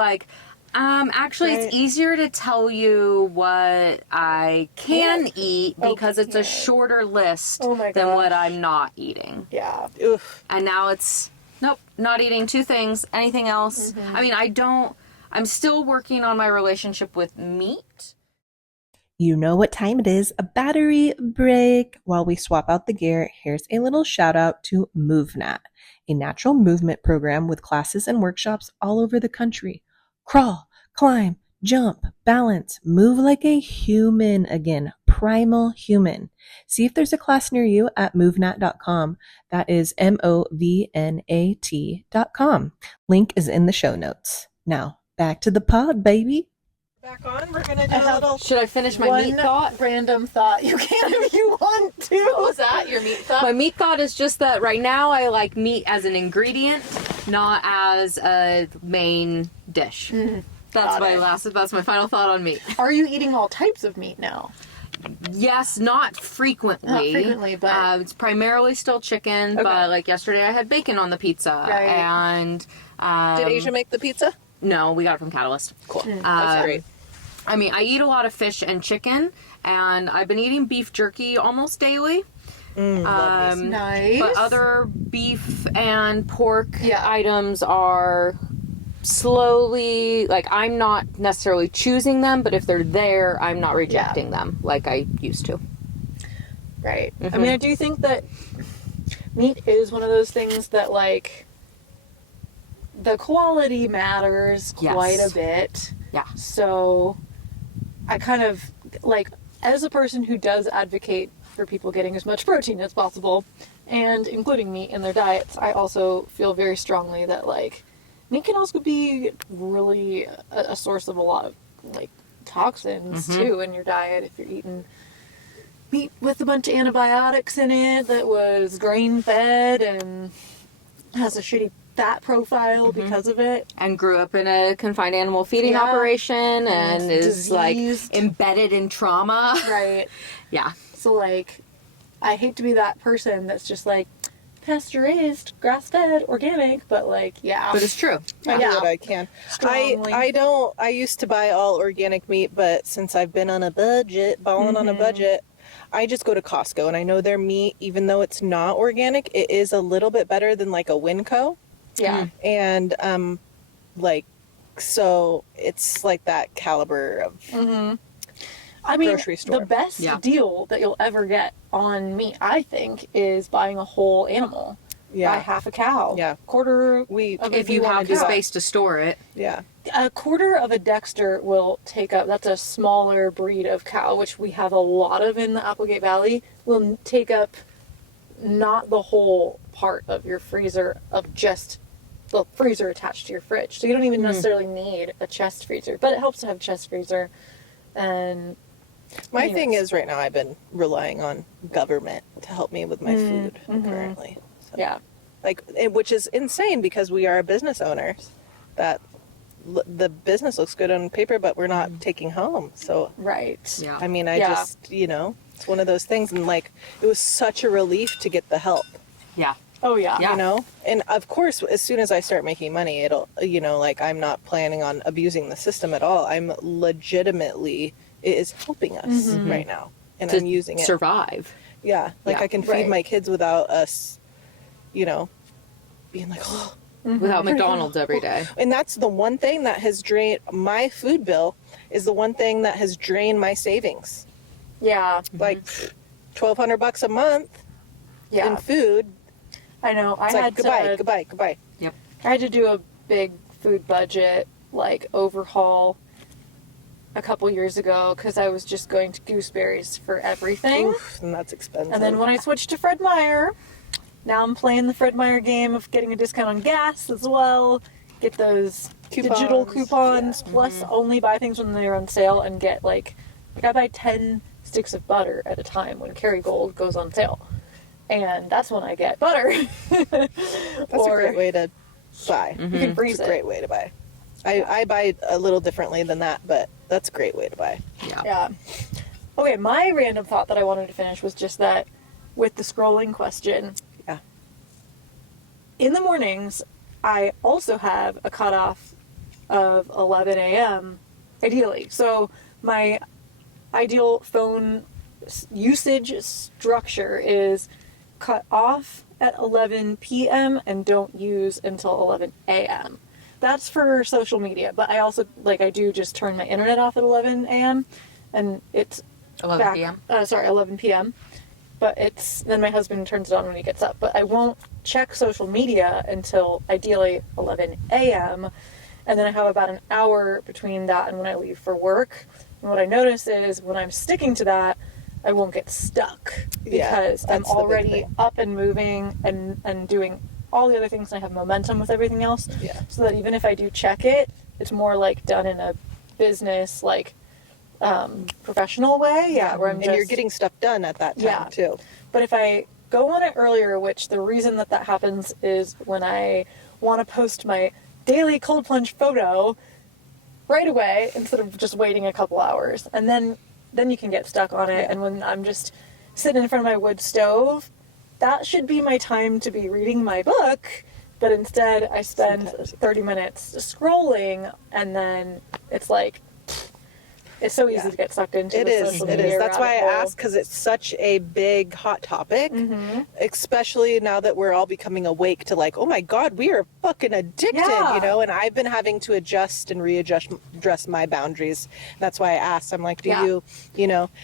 actually Right. it's easier to tell you what I can eat because it's a shorter list Oh my than what gosh. I'm not eating. Yeah. Oof. And now it's, nope, not eating 2 things, anything else. I mean, I'm still working on my relationship with meat. You know what time it is, a battery break. While we swap out the gear, here's a little shout out to MoveNat, a natural movement program with classes and workshops all over the country. Crawl, climb, jump, balance, move like a human again, primal human. See if there's a class near you at movenat.com. That is MOVNAT.com. Link is in the show notes. Now, back to the pod, baby. Back on. We're gonna do a little. Should I finish my meat thought? Random thought. You can if you want to. What was that? Your meat thought? My meat thought is just that right now I like meat as an ingredient, not as a main dish. That's my final thought on meat. Are you eating all types of meat now? Yes, not frequently. Not frequently, but it's primarily still chicken. Okay. But yesterday I had bacon on the pizza, Right. and Did Asia make the pizza? no, we got it from Catalyst. Cool. That's great. I mean, I eat a lot of fish and chicken, and I've been eating beef jerky almost daily. nice. But other beef and pork Yeah. items are slowly, I'm not necessarily choosing them, but if they're there, I'm not rejecting them like I used to. Right. I mean, I do think that meat is one of those things that, like, the quality matters quite a bit. Yeah. So I kind of, like, as a person who does advocate for people getting as much protein as possible, and including meat in their diets, I also feel very strongly that, like, meat can also be really a source of a lot of, like, toxins, too, in your diet if you're eating meat with a bunch of antibiotics in it that was grain-fed and has a shitty fat profile because of it. And grew up in a confined animal feeding operation and is, like, embedded in trauma. Right. Yeah. So, like, I hate to be that person that's just like, pasture-raised, grass-fed, organic, but, like, But it's true. I do what I can. Strongly. I used to buy all organic meat, but since I've been on a budget, balling on a budget, I just go to Costco, and I know their meat, even though it's not organic, it is a little bit better than, like, a Winco. Yeah. And, like, so it's like that caliber of I mean, grocery store. the best deal that you'll ever get on meat, I think, is buying a whole animal. Buy half a cow. Yeah. Quarter of If you have the space to store it. Yeah. A quarter of a Dexter will take up, that's a smaller breed of cow, which we have a lot of in the Applegate Valley, will take up not the whole part of your freezer of just the freezer attached to your fridge. So you don't even necessarily need a chest freezer, but it helps to have a chest freezer. And My thing is right now I've been relying on government to help me with my food currently. So, yeah. like, which is insane because we are business owners. That the business looks good on paper, but we're not taking home. So, Right. Yeah. I mean, I just, it's one of those things. And, like, it was such a relief to get the help, Yeah. Oh, yeah. Yeah. you know? And, of course, as soon as I start making money, it'll, like, I'm not planning on abusing the system at all. I'm legitimately, it is helping us right now. And To I'm using it. survive. Yeah. Like, Yeah. I can feed Right. my kids without us, being like, oh. Without McDonald's every day. And that's the one thing that has drained my food bill, is the one thing that has drained my savings. Yeah. Like $1,200 a month Yeah. in food. I know. I It's had like to, goodbye. Yep. I had to do a big food budget, like, overhaul a couple years ago because I was just going to Gooseberries for everything. Oof, and that's expensive. And then when I switched to Fred Meyer, now I'm playing the Fred Meyer game of getting a discount on gas as well. Get those digital coupons, plus only buy things when they're on sale and get, like I buy 10 sticks of butter at a time when Kerrygold goes on sale. And that's when I get butter. That's a great way to buy. You can freeze It's a it. great way to buy. I buy a little differently than that, but that's a great way to buy. Yeah. Yeah. Okay, my random thought that I wanted to finish was just that with the scrolling question. Yeah. In the mornings, I also have a cutoff of 11 a.m. ideally. So my ideal phone usage structure is cut off at 11 p.m. and don't use until 11 a.m. That's for social media, but I also, I do just turn my internet off at 11 a.m. and it's 11 p.m. 11 p.m. But then my husband turns it on when he gets up. But I won't check social media until ideally 11 a.m. And then I have about an hour between that and when I leave for work. And what I notice is when I'm sticking to that, I won't get stuck because I'm that's the big already thing. up and moving and doing all the other things, and I have momentum with everything else. Yeah. So that even if I do check it, it's more like done in a business, professional way. Yeah, where I'm And you're getting stuff done at that time, too. But if I go on it earlier, which the reason that happens is when I want to post my daily cold plunge photo right away instead of just waiting a couple hours. And then you can get stuck on it. Yeah. And when I'm just sitting in front of my wood stove, that should be my time to be reading my book. But instead, I spend 30 minutes scrolling, and then it's like, it's so easy to get sucked into It the is. social It media is. That's why I rabbit hole. asked, because it's such a big hot topic, especially now that we're all becoming awake to oh my God, we are fucking addicted, Yeah. And I've been having to adjust and readjust my boundaries. That's why I asked. I'm like, do Yeah. you,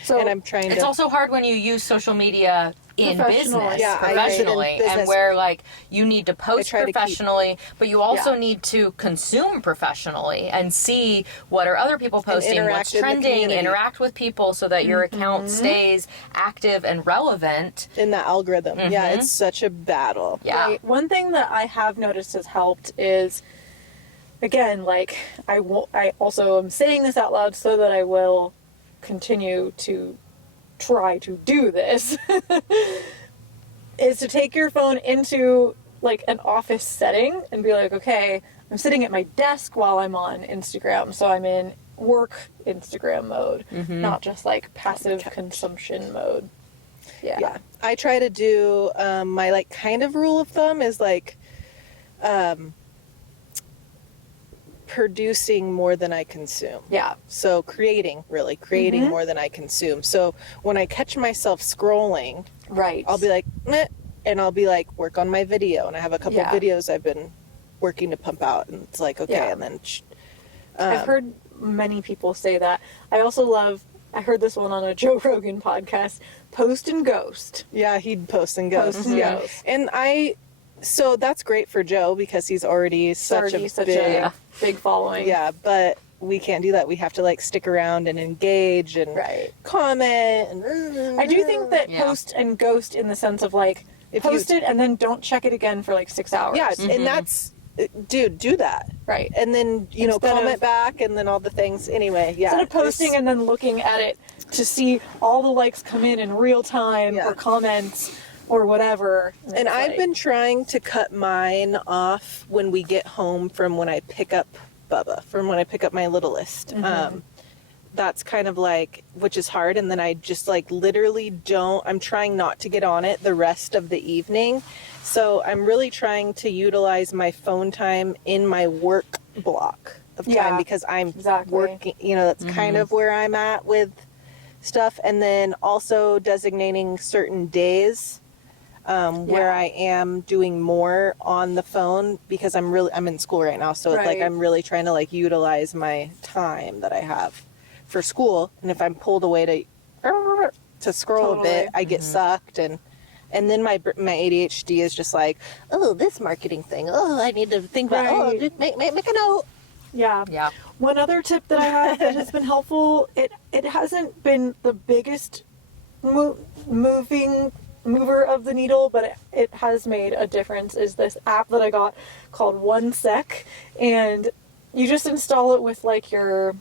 So and I'm trying It's to. also hard when you use social media in Professionally. business, Yeah, I professionally, did in business. and where like you need to post try to keep- professionally, but you also Yeah. need to consume professionally and see what are other people posting, what's interact in the trending, community. interact with people so that your account stays active and relevant. In the algorithm. Yeah, it's such a battle. Yeah. Right. One thing that I have noticed has helped is, again, like I also am saying this out loud so that I will continue to try to do this, is to take your phone into like an office setting and be like, okay, I'm sitting at my desk while I'm on Instagram, so I'm in work Instagram mode, not just like passive consumption mode. Yeah. I try to do, my like kind of rule of thumb is like, producing more than I consume. Yeah. So creating more than I consume. So when I catch myself scrolling, Right. I'll be like, meh, and I'll be like, work on my video. And I have a couple Yeah. of videos I've been working to pump out, and it's like, okay, Yeah. and then I've heard many people say that. I also love, I heard this one on a Joe Rogan podcast, post and ghost. yeah, he'd post and go. Post and Yeah. ghost. And so that's great for Joe because he's already such a big, big following. yeah, but we can't do that. We have to like stick around and engage and Right. comment. And I do think that Yeah. post and ghost in the sense of like, If you- post it and then don't check it again for like 6 hours. yeah, and that's, dude, do that. Right. And then, Instead comment of- back and then all the things. Anyway, yeah. Instead of posting and then looking at it to see all the likes come in real time Yeah. or comments or whatever. And it's I've like- been trying to cut mine off when we get home from when I pick up Bubba, from when I pick up my littlest. That's kind of like, which is hard. And then I just like literally I'm trying not to get on it the rest of the evening. So I'm really trying to utilize my phone time in my work block of time Yeah, because I'm exactly. working, that's kind of where I'm at with stuff. And then also designating certain days where Yeah. I am doing more on the phone because I'm in school right now. So it's like Right. I'm really trying to like utilize my time that I have for school. And if I'm pulled away to scroll Totally. a bit, I get sucked and then my ADHD is just like, oh, this marketing thing. Oh, I need to think about, Right. make a note. Yeah. Yeah. One other tip that I have that has been helpful, it hasn't been the biggest mover of the needle, but it has made a difference, is this app that I got called 1Sec. And you just install it with like your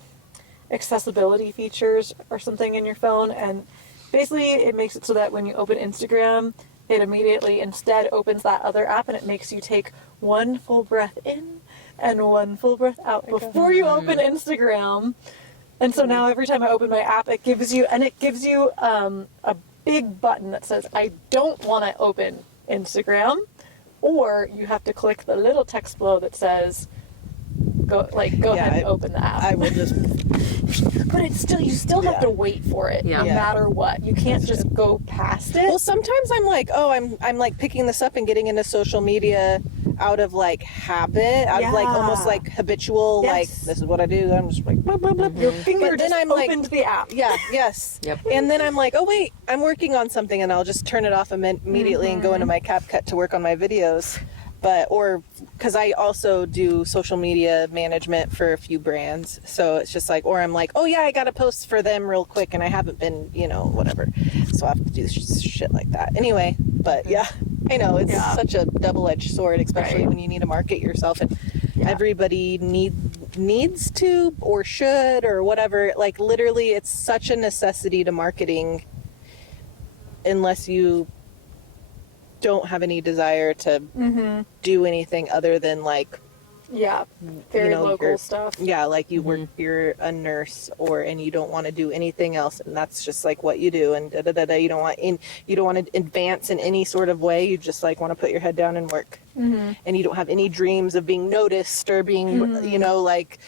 accessibility features or something in your phone, and basically it makes it so that when you open Instagram, it immediately instead opens that other app, and it makes you take one full breath in and one full breath out before you open Instagram. And so now every time I open my app, it gives you a big button that says, I don't want to open Instagram, or you have to click the little text below that says, go ahead and open the app. I will just, But it's still, you still have to wait for it, no Yeah. matter what. You can't just go past it. well, sometimes I'm like, oh, I'm like picking this up and getting into social media out of like habit, out of like Yeah. almost like habitual, Yes. like this is what I do. I'm just like, blah, blah, blah. Your finger But then just I'm like- opened the app. Yeah, yes. Yep. And then I'm like, oh wait, I'm working on something, and I'll just turn it off immediately and go into my CapCut to work on my videos. Or because I also do social media management for a few brands, so it's just like, or I'm like, oh yeah, I got to post for them real quick, and I haven't been, whatever, so I have to do shit like that. Anyway, but yeah, I know it's Yeah. such a double-edged sword, especially Right. when you need to market yourself, and Yeah. everybody needs to or should or whatever. Like literally, it's such a necessity to marketing, unless you don't have any desire to do anything other than like, Yeah. Very local you're- stuff. yeah, like you work, you're a nurse and you don't want to do anything else, and that's just like what you do, and you don't want to advance in any sort of way. You just like want to put your head down and work, and you don't have any dreams of being noticed or being like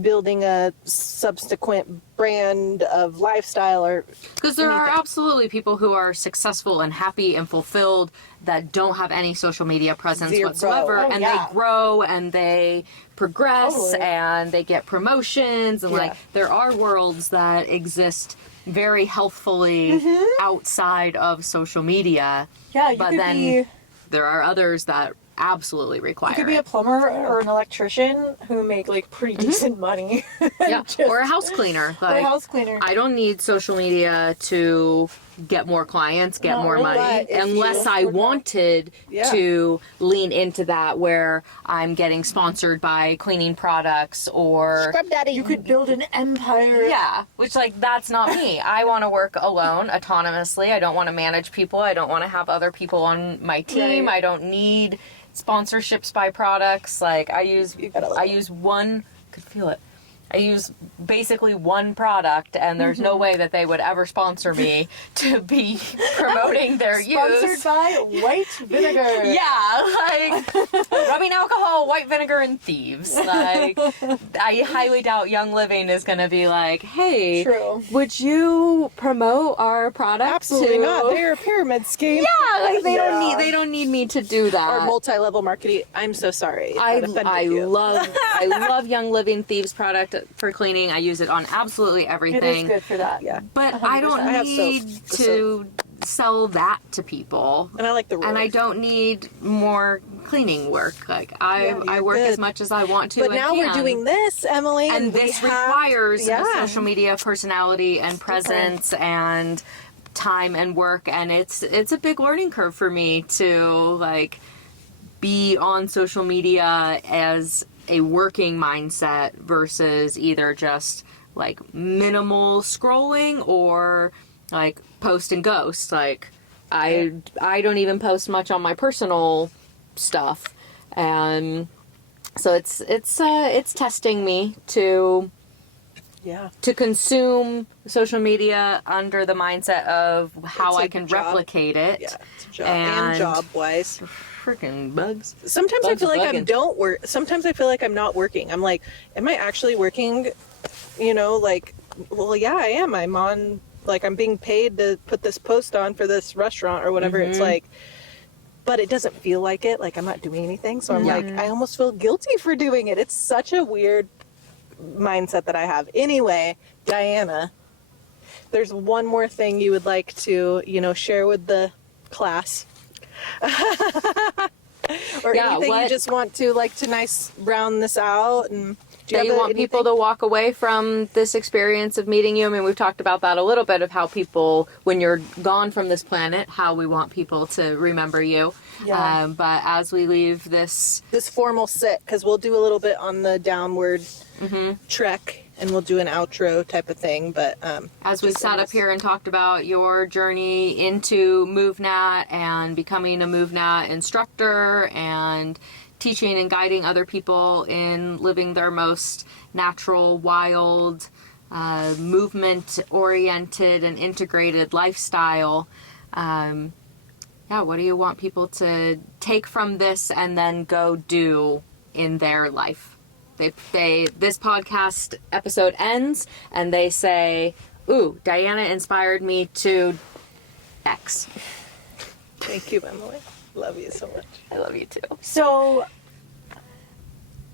building a subsequent brand of lifestyle or because there are anything. absolutely people who are successful and happy and fulfilled that don't have any social media presence Zero. whatsoever, Oh, and yeah. they grow and they progress Totally. and they get promotions, and Yeah. like there are worlds that exist very healthfully outside of social media. Yeah, you But could then be there are others that absolutely require you could be a it. plumber or an electrician who make like pretty decent money. Yeah, or a house cleaner. Or a Like, house cleaner. I don't need social media to get more clients, get Not more really, money, but if unless you I afford more. wanted Yeah. to lean into that where I'm getting sponsored by cleaning products or... Scrub daddy. You could build an empire. Yeah, which like that's not me. I want to work alone, autonomously. I don't want to manage people. I don't want to have other people on my team. Right. I don't need sponsorships by products. Like I use one, could feel it. I use basically one product, and there's no way that they would ever sponsor me to be promoting their Sponsored use. by white vinegar. Yeah, like rubbing alcohol, white vinegar, and thieves. Like, I highly doubt Young Living is going to be like, "Hey, True. would you promote our product?" Absolutely to-" not. They're a pyramid scheme. Yeah, like Yeah. they don't need me to do that. Or multi-level marketing. I'm so sorry. if I that offended I you. love Young Living Thieves product for cleaning. I use it on absolutely It everything. is good for that. Yeah. But I 100%. don't I have need soap. to sell that to people. And I like the rollers. And I don't need more cleaning work. Like I you're work good. as much as I want to. But and now we're can. doing this, Emily. And we this have- requires yeah. social media personality and presence and time and work, and it's a big learning curve for me to like be on social media as a working mindset versus either just like minimal scrolling or like post and ghost. Like I don't even post much on my personal stuff, and so it's testing me to Yeah. consume social media under the mindset of how It's a I can job. replicate it. Yeah. It's a job. And job-wise. Freaking bugs. Sometimes I Bugs feel are like I bugging. don't work. Sometimes I feel like I'm not working. I'm like, am I actually working? You know, like, well, yeah, I am. I'm on, like, I'm being paid to put this post on for this restaurant or whatever. It's like, but it doesn't feel like it. Like, I'm not doing anything. So I'm like, I almost feel guilty for doing it. It's such a weird mindset that I have. Anyway, Diana, there's one more thing you would like to, you know, share with the class. Or Yeah, anything you what- just want to like to nice round this out, and do That you want people to walk away from this experience of meeting you. I mean, we've talked about that a little bit of how people, when you're gone from this planet, how we want people to remember you. Yeah. But as we leave this, this formal sit, because we'll do a little bit on the downward trek, and we'll do an outro type of thing. But as we just sat in up this- here and talked about your journey into MoveNat and becoming a MoveNat instructor and teaching and guiding other people in living their most natural, wild, movement-oriented and integrated lifestyle. What do you want people to take from this and then go do in their life? This podcast episode ends and they say, "Ooh, Diana inspired me to X." Thank you, Emily. Love you so much. I love you too. So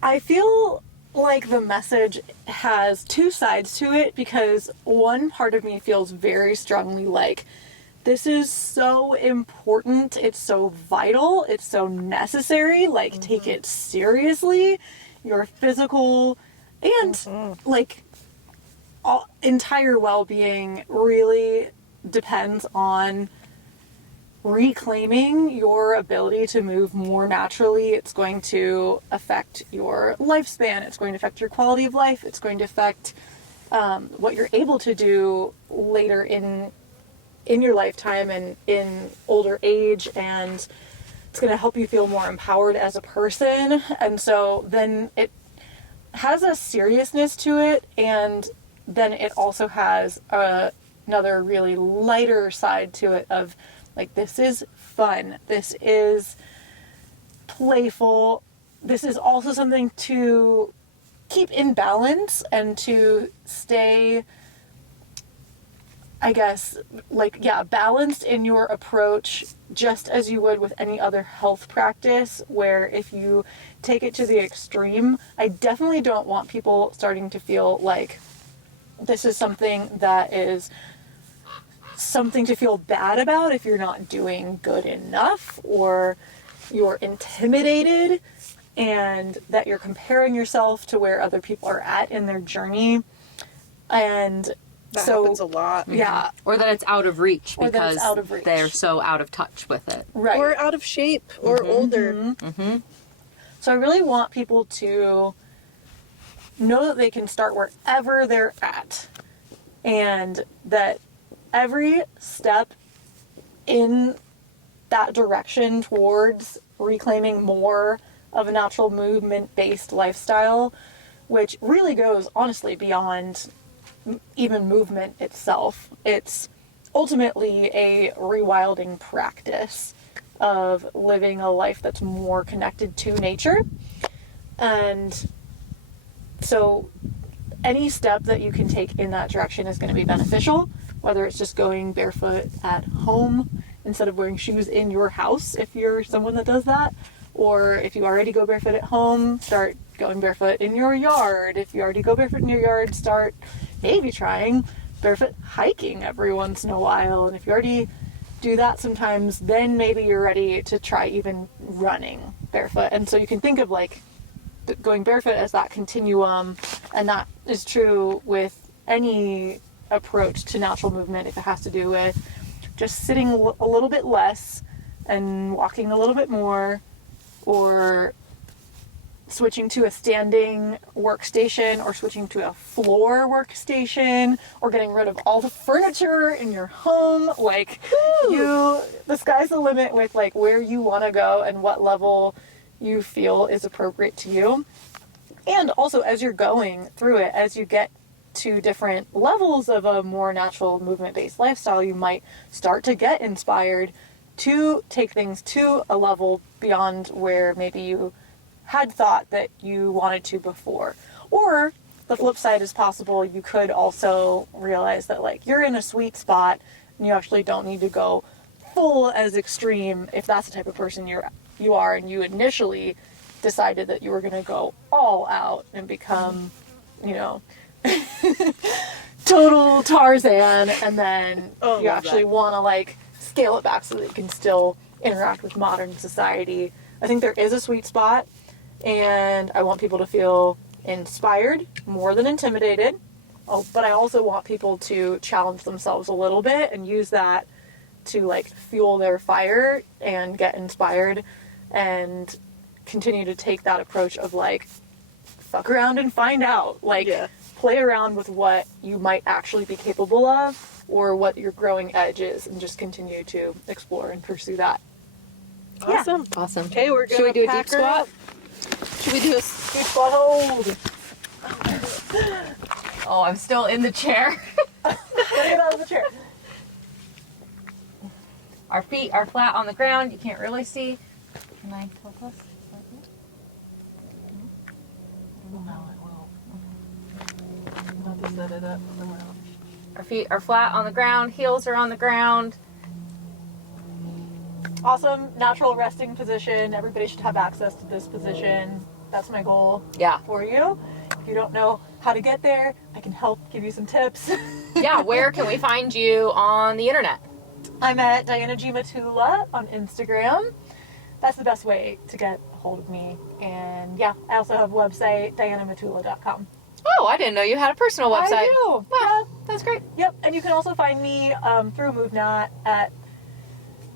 I feel like the message has two sides to it, because one part of me feels very strongly like this is so important, it's so vital, it's so necessary, like take it seriously. Your physical and like entire well-being really depends on reclaiming your ability to move more naturally. It's going to affect your lifespan. It's going to affect your quality of life. It's going to affect what you're able to do later in your lifetime and in older age, and it's going to help you feel more empowered as a person. And so then it has a seriousness to it, and then it also has another really lighter side to it of like, this is fun, this is playful, this is also something to keep in balance and to stay, I guess, like, yeah, balanced in your approach, just as you would with any other health practice, where if you take it to the extreme, I definitely don't want people starting to feel like this is something that is something to feel bad about if you're not doing good enough, or you're intimidated and that you're comparing yourself to where other people are at in their journey. And That so happens a lot. yeah, Or that it's out of reach Or that because it's out of reach. they're so out of touch with it. right. Or out of shape, or older. So I really want people to know that they can start wherever they're at, and that every step in that direction towards reclaiming more of a natural movement-based lifestyle, which really goes honestly beyond even movement itself. It's ultimately a rewilding practice of living a life that's more connected to nature. And so any step that you can take in that direction is going to be beneficial, whether it's just going barefoot at home instead of wearing shoes in your house if you're someone that does that, or if you already go barefoot at home, start going barefoot in your yard. If you already go barefoot in your yard, start maybe trying barefoot hiking every once in a while. And if you already do that sometimes, then maybe you're ready to try even running barefoot. And so you can think of like going barefoot as that continuum, and that is true with any approach to natural movement if it has to do with just sitting a little bit less and walking a little bit more, or switching to a standing workstation, or switching to a floor workstation, or getting rid of all the furniture in your home. Like, the sky's the limit with like where you want to go and what level you feel is appropriate to you. And also, as you're going through it, as you get to different levels of a more natural movement-based lifestyle, you might start to get inspired to take things to a level beyond where maybe you had thought that you wanted to before. Or the flip side is possible. You could also realize that like you're in a sweet spot and you actually don't need to go full as extreme if that's the type of person you are, and you initially decided that you were going to go all out and become, total Tarzan, and then you actually want to like scale it back so that you can still interact with modern society. I think there is a sweet spot, and I want people to feel inspired more than intimidated. Oh, but I also want people to challenge themselves a little bit and use that to like fuel their fire and get inspired, and continue to take that approach of like fuck around and find out. Like, play around with what you might actually be capable of, or what your growing edge is, and just continue to explore and pursue that. Awesome. Yeah. Awesome. Okay, we're going Should we do a pack deep her squat? up. Should we do a Deep squat hold. Oh, I'm still in the chair. Get out of the chair. Our feet are flat on the ground. You can't really see. Can I tilt us? Set it up. Our feet are flat on the ground. Heels are on the ground. Awesome natural resting position. Everybody should have access to this position. That's my goal for you. If you don't know how to get there, I can help give you some tips. Yeah, where can we find you on the internet? I'm at Diana G. Matula on Instagram. That's the best way to get a hold of me. And yeah, I also have a website, dianamatula.com. Oh, I didn't know you had a personal website. I do. Wow, that's great. Yep, and you can also find me through MoveNat at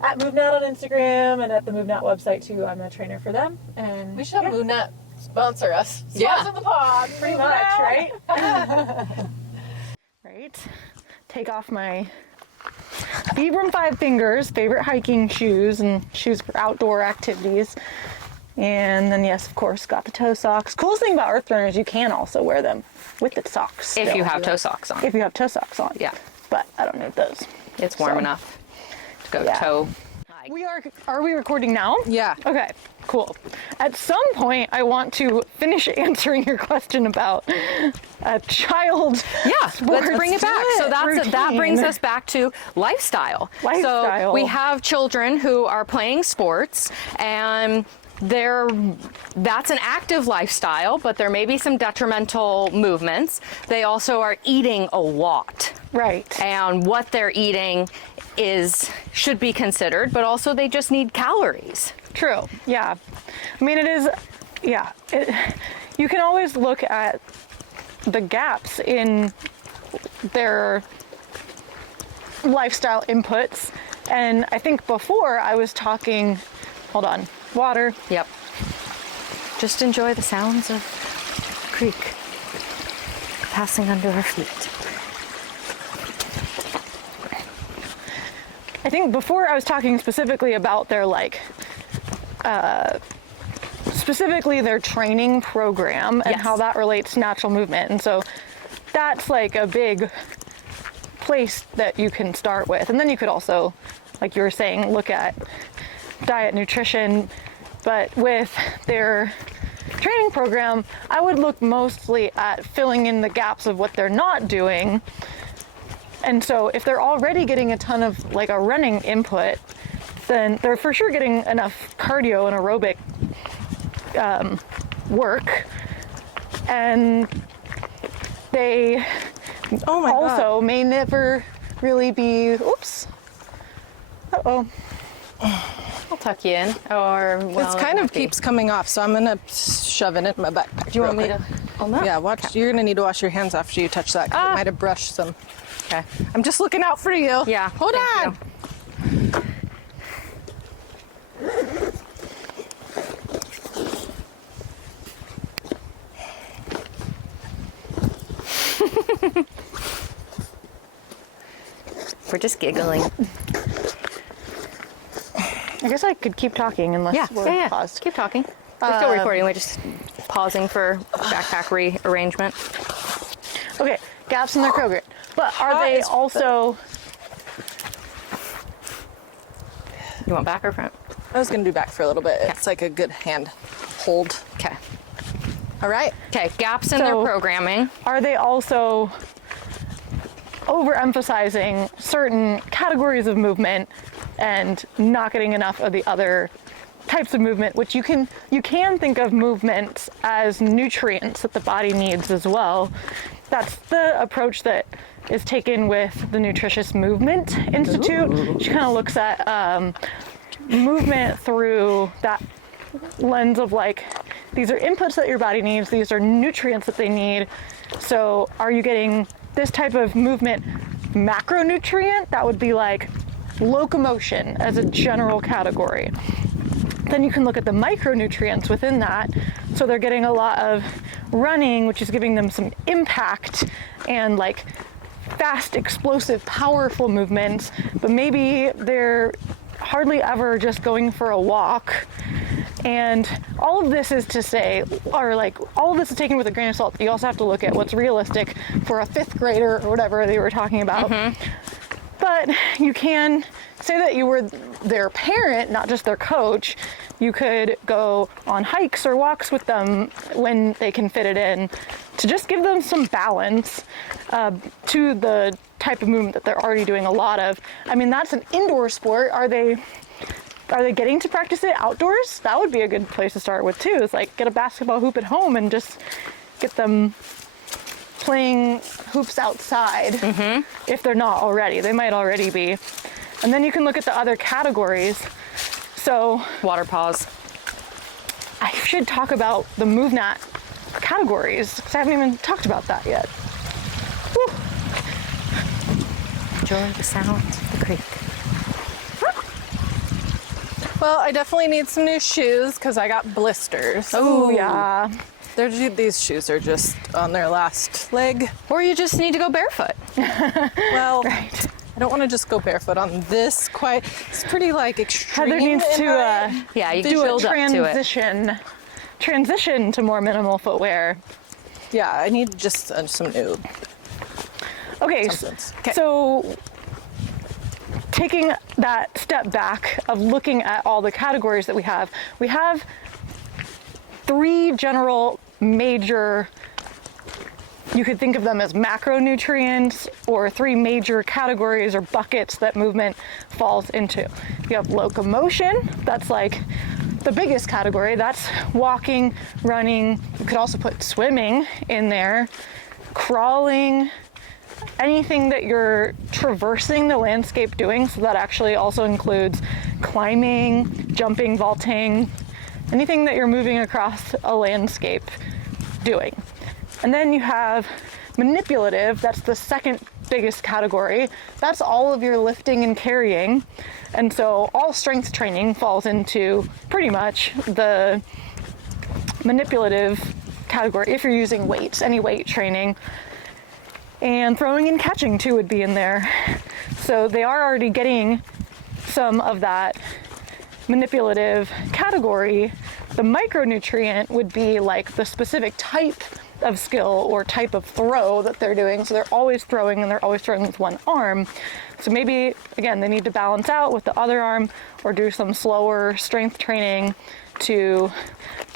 MoveNat on Instagram, and at the MoveNat website too. I'm a trainer for them. And We should have MoveNat sponsor us. Yeah. the pod, pretty much, right? Right. Take off my Vibram Five Fingers, favorite hiking shoes, and shoes for outdoor activities. And then, yes, of course, got the toe socks. Coolest thing about Earth Runner is you can also wear them with the socks. If still. you have toe socks on. If you have toe socks on. Yeah. But I don't need those. It's warm enough to go toe. Are we recording now? Yeah. Okay. cool. At some point, I want to finish answering your question about a child. Yeah, sports let's bring it back. So that routine. brings us back to lifestyle. Lifestyle. So we have children who are playing sports, and that's an active lifestyle, but there may be some detrimental movements. They also are eating a lot. Right. And what they're eating should be considered, but also they just need calories. True. Yeah. I mean, it is. Yeah. You can always look at the gaps in their lifestyle inputs, and I think before I was talking. Hold on. Water. Yep. Just enjoy the sounds of the creek passing under our feet. I think before I was talking specifically about their specifically their training program and Yes. how that relates to natural movement. And so that's like a big place that you can start with. And then you could also, like you were saying, look at diet, nutrition, but with their training program, I would look mostly at filling in the gaps of what they're not doing. And so if they're already getting a ton of like a running input, then they're for sure getting enough cardio and aerobic work. And they Oh my God. also may never really be, oops. Uh-oh. I'll tuck you in, or well, It's kind it of might be. keeps coming off, so I'm gonna shove it in my backpack. Do you want me real to? quick. Oh no. Yeah, watch. You're gonna need to wash your hands after you touch that, 'cause it might have brushed some. Okay. I'm just looking out for you. Yeah. Hold thank on. you. We're just giggling. I guess I could keep talking unless we're paused. Keep talking. We're still recording. We're just pausing for backpack rearrangement. Okay, gaps in their program. But are How they is also... You want back or front? I was gonna do back for a little bit. It's like a good hand hold. Okay. All right. Okay. Gaps in their So- programming. Are they also overemphasizing certain categories of movement and not getting enough of the other types of movement, which you can think of movement as nutrients that the body needs as well. That's the approach that is taken with the Nutritious Movement Institute. She kind of looks at movement through that lens of like, these are inputs that your body needs, these are nutrients that they need. So are you getting this type of movement macronutrient? That would be like locomotion as a general category. Then you can look at the micronutrients within that. So they're getting a lot of running, which is giving them some impact and like fast, explosive, powerful movements, but maybe they're hardly ever just going for a walk. And all of this is to say, or like all of this is taken with a grain of salt. You also have to look at what's realistic for a fifth grader or whatever they were talking about. But you can say that you were their parent, not just their coach. You could go on hikes or walks with them when they can fit it in to just give them some balance to the type of movement that they're already doing a lot of. I mean, that's an indoor sport. Are they getting to practice it outdoors? That would be a good place to start with too. It's like get a basketball hoop at home and just get them playing hoops outside. If they're not already. They might already be. And then you can look at the other categories. So Water paws. I should talk about the MoveNat categories because I haven't even talked about that yet. Whew. Enjoy the sounds of the creek. Well, I definitely need some new shoes because I got blisters. Oh yeah. These shoes are just on their last leg. Or you just need to go barefoot. Well, I don't want to just go barefoot on this quite. It's pretty like extreme. Heather needs in to my- Yeah, you can do a build up to it. transition to more minimal footwear. Yeah, I need just some new. Okay, Somethings. Okay. so taking that step back of looking at all the categories that we have 3 general major, you could think of them as macronutrients, or 3 major categories or buckets that movement falls into. You have locomotion, that's like the biggest category. That's walking, running. You could also put swimming in there, crawling, anything that you're traversing the landscape doing. So that actually also includes climbing, jumping, vaulting, anything that you're moving across a landscape doing. And then you have manipulative, that's the second biggest category. That's all of your lifting and carrying. And so all strength training falls into pretty much the manipulative category if you're using weights, any weight training. And throwing and catching too would be in there. So they are already getting some of that manipulative category. The micronutrient would be like the specific type of skill or type of throw that they're doing. So they're always throwing, and they're always throwing with one arm. So maybe, again, they need to balance out with the other arm or do some slower strength training to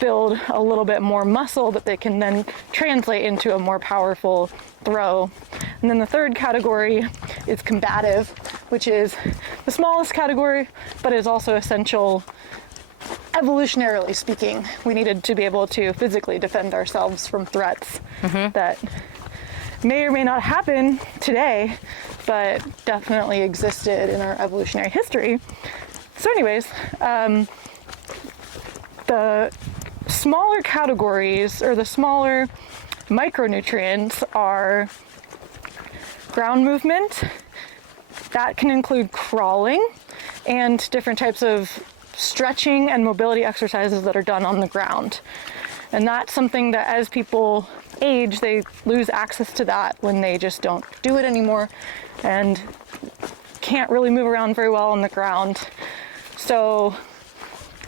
build a little bit more muscle that they can then translate into a more powerful throw. And then the third category is combative, which is the smallest category, but is also essential. Evolutionarily speaking, we needed to be able to physically defend ourselves from threats that may or may not happen today, but definitely existed in our evolutionary history. So anyways, the smaller categories, or the smaller micronutrients, are ground movement. That can include crawling and different types of stretching and mobility exercises that are done on the ground. And that's something that as people age, they lose access to that when they just don't do it anymore and can't really move around very well on the ground. So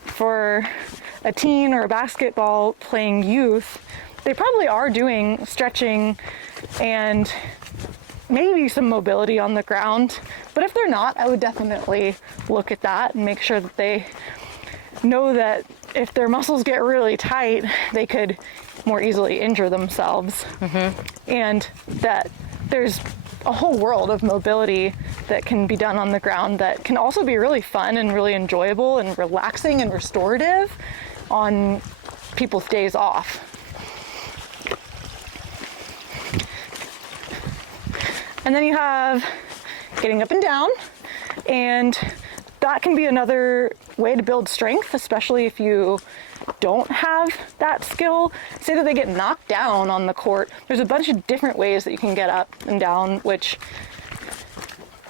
for a teen or a basketball playing youth, they probably are doing stretching and maybe some mobility on the ground. But if they're not, I would definitely look at that and make sure that they know that if their muscles get really tight, they could more easily injure themselves. And that there's a whole world of mobility that can be done on the ground that can also be really fun and really enjoyable and relaxing and restorative on people's days off. And then you have getting up and down, and that can be another way to build strength, especially if you don't have that skill. Say that they get knocked down on the court. There's a bunch of different ways that you can get up and down, which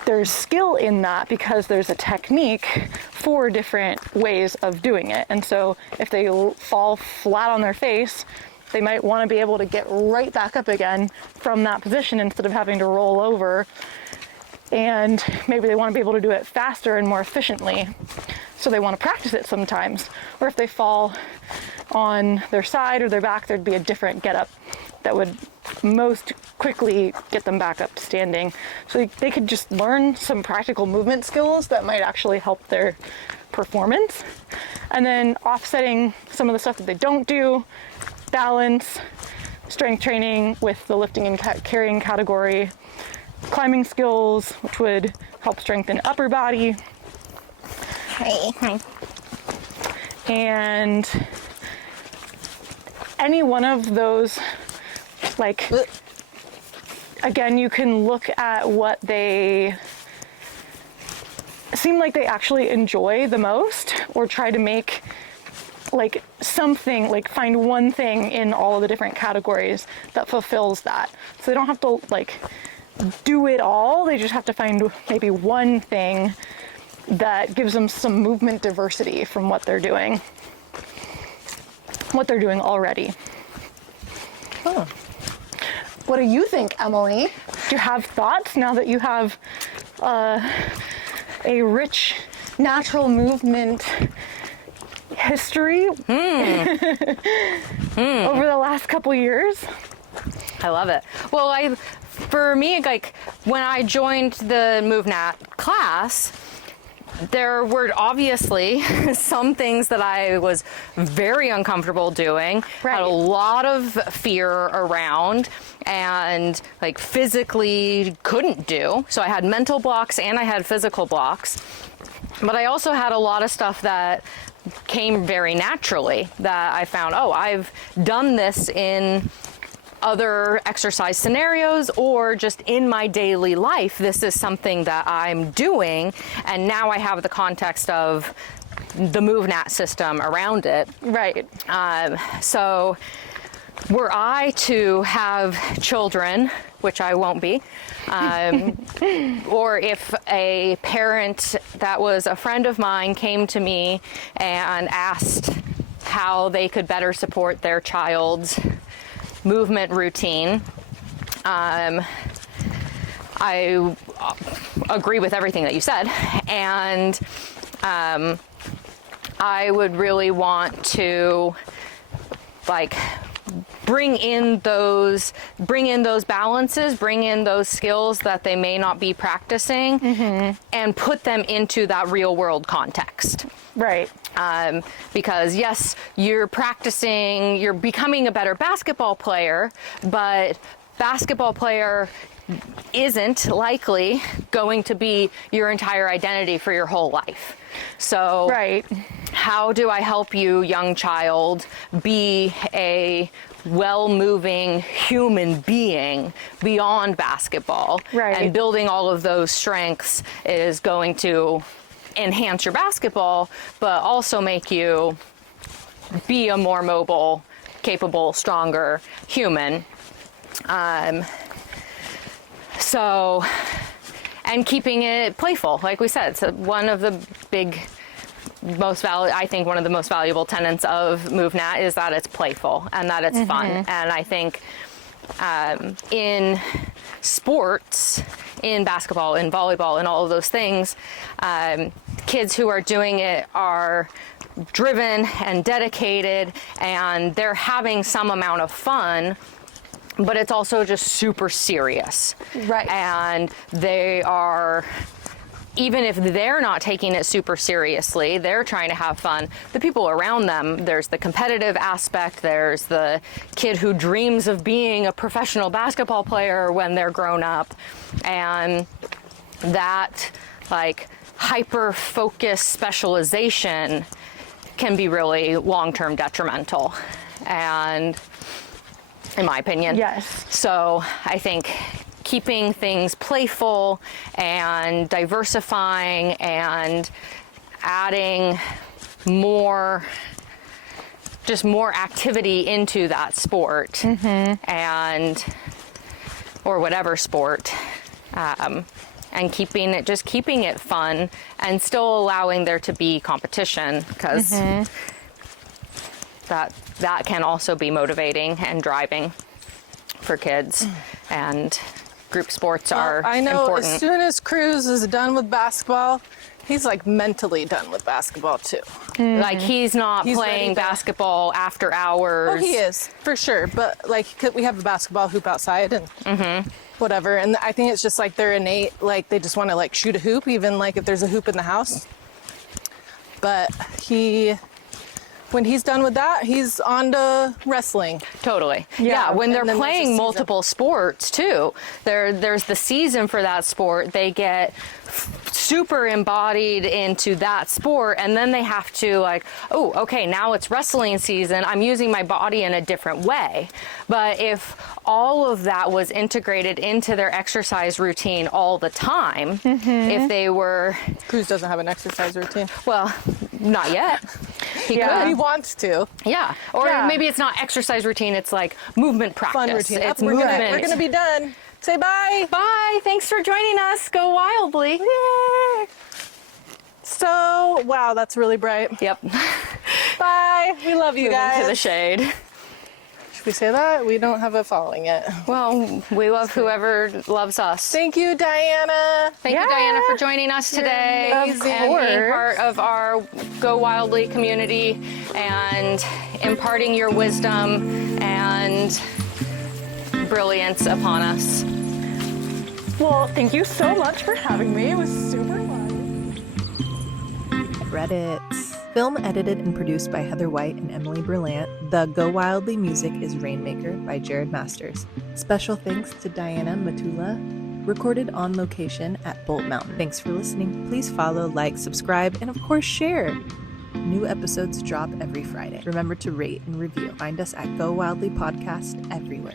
there's skill in that because there's a technique for different ways of doing it. And so if they fall flat on their face, they might want to be able to get right back up again from that position instead of having to roll over. And maybe they want to be able to do it faster and more efficiently. So they want to practice it sometimes. Or if they fall on their side or their back, there'd be a different get up that would most quickly get them back up to standing. So they could just learn some practical movement skills that might actually help their performance. And then offsetting some of the stuff that they don't do, balance, strength training with the lifting and carrying category, climbing skills, which would help strengthen upper body. Hi. And any one of those, like, again, you can look at what they seem like they actually enjoy the most, or try to make like something, like find one thing in all of the different categories that fulfills that. So they don't have to like do it all, they just have to find maybe one thing that gives them some movement diversity from what they're doing already. Huh. What do you think, Emily? Do you have thoughts now that you have a rich natural movement history over the last couple years? I love it. Well, for me, like when I joined the MoveNat class, there were obviously some things that I was very uncomfortable doing, had a lot of fear around, and like physically couldn't do. So I had mental blocks and I had physical blocks. But I also had a lot of stuff that came very naturally, that I found, oh, I've done this in other exercise scenarios or just in my daily life. This is something that I'm doing, and now I have the context of the MoveNat system around it. Right. So were I to have children, which I won't be, or if a parent that was a friend of mine came to me and asked how they could better support their child's movement routine, I agree with everything that you said, and I would really want to like bring in those balances, bring in those skills that they may not be practicing, and put them into that real world context. Right. Because yes, you're practicing, you're becoming a better basketball player, but basketball player isn't likely going to be your entire identity for your whole life. So how do I help you, young child, be a well-moving human being beyond basketball? And building all of those strengths is going to enhance your basketball, but also make you be a more mobile, capable, stronger human. So, and keeping it playful, like we said. So one of the big, I think one of the most valuable tenets of MoveNat is that it's playful and that it's fun. And I think in sports, in basketball, in volleyball, and all of those things, kids who are doing it are driven and dedicated, and they're having some amount of fun, but it's also just super serious. And they are, even if they're not taking it super seriously, they're trying to have fun. The people around them, there's the competitive aspect, there's the kid who dreams of being a professional basketball player when they're grown up, and that like hyper-focused specialization can be really long-term detrimental, and in my opinion. So I think keeping things playful and diversifying and adding more activity into that sport, and or whatever sport, and keeping it fun and still allowing there to be competition, because that can also be motivating and driving for kids. And group sports are I know important. As soon as Cruz is done with basketball, he's like mentally done with basketball too. Like he's not He's playing ready to- basketball after hours. Oh, he is, for sure. But like, we have a basketball hoop outside and whatever. And I think it's just like they're innate, like they just want to like shoot a hoop, even like if there's a hoop in the house. But when he's done with that, he's on to wrestling. Totally. Yeah, when they're and then there's a playing season. multiple sports too, there's the season for that sport. They get super embodied into that sport, and then they have to like, oh, okay, now it's wrestling season. I'm using my body in a different way. But if all of that was integrated into their exercise routine all the time, if they were... Cruz doesn't have an exercise routine. Well, not yet. He could. He wants to. Yeah. Or maybe it's not exercise routine, it's like movement practice. Fun routine. It's we're movement. gonna be done. Say bye. Bye. Thanks for joining us. Go wildly. Yay. So, wow, that's really bright. Yep. Bye. We love you Move guys. into the shade. Should we say that? We don't have a following yet. Well, we love whoever loves us. Thank you, Diana. Thank you, Diana, for joining us today amazing. and being part of our Go Wildly community and imparting your wisdom and brilliance upon us. Well, thank you so much for having me. It was super fun. Credits. Film edited and produced by Heather White and Emily Berlant. The Go Wildly music is Rainmaker by Jared Masters. Special thanks to Diana Matula. Recorded on location at Bolt Mountain. Thanks for listening. Please follow, like, subscribe, and of course share. New episodes drop every Friday. Remember to rate and review. Find us at Go Wildly Podcast everywhere.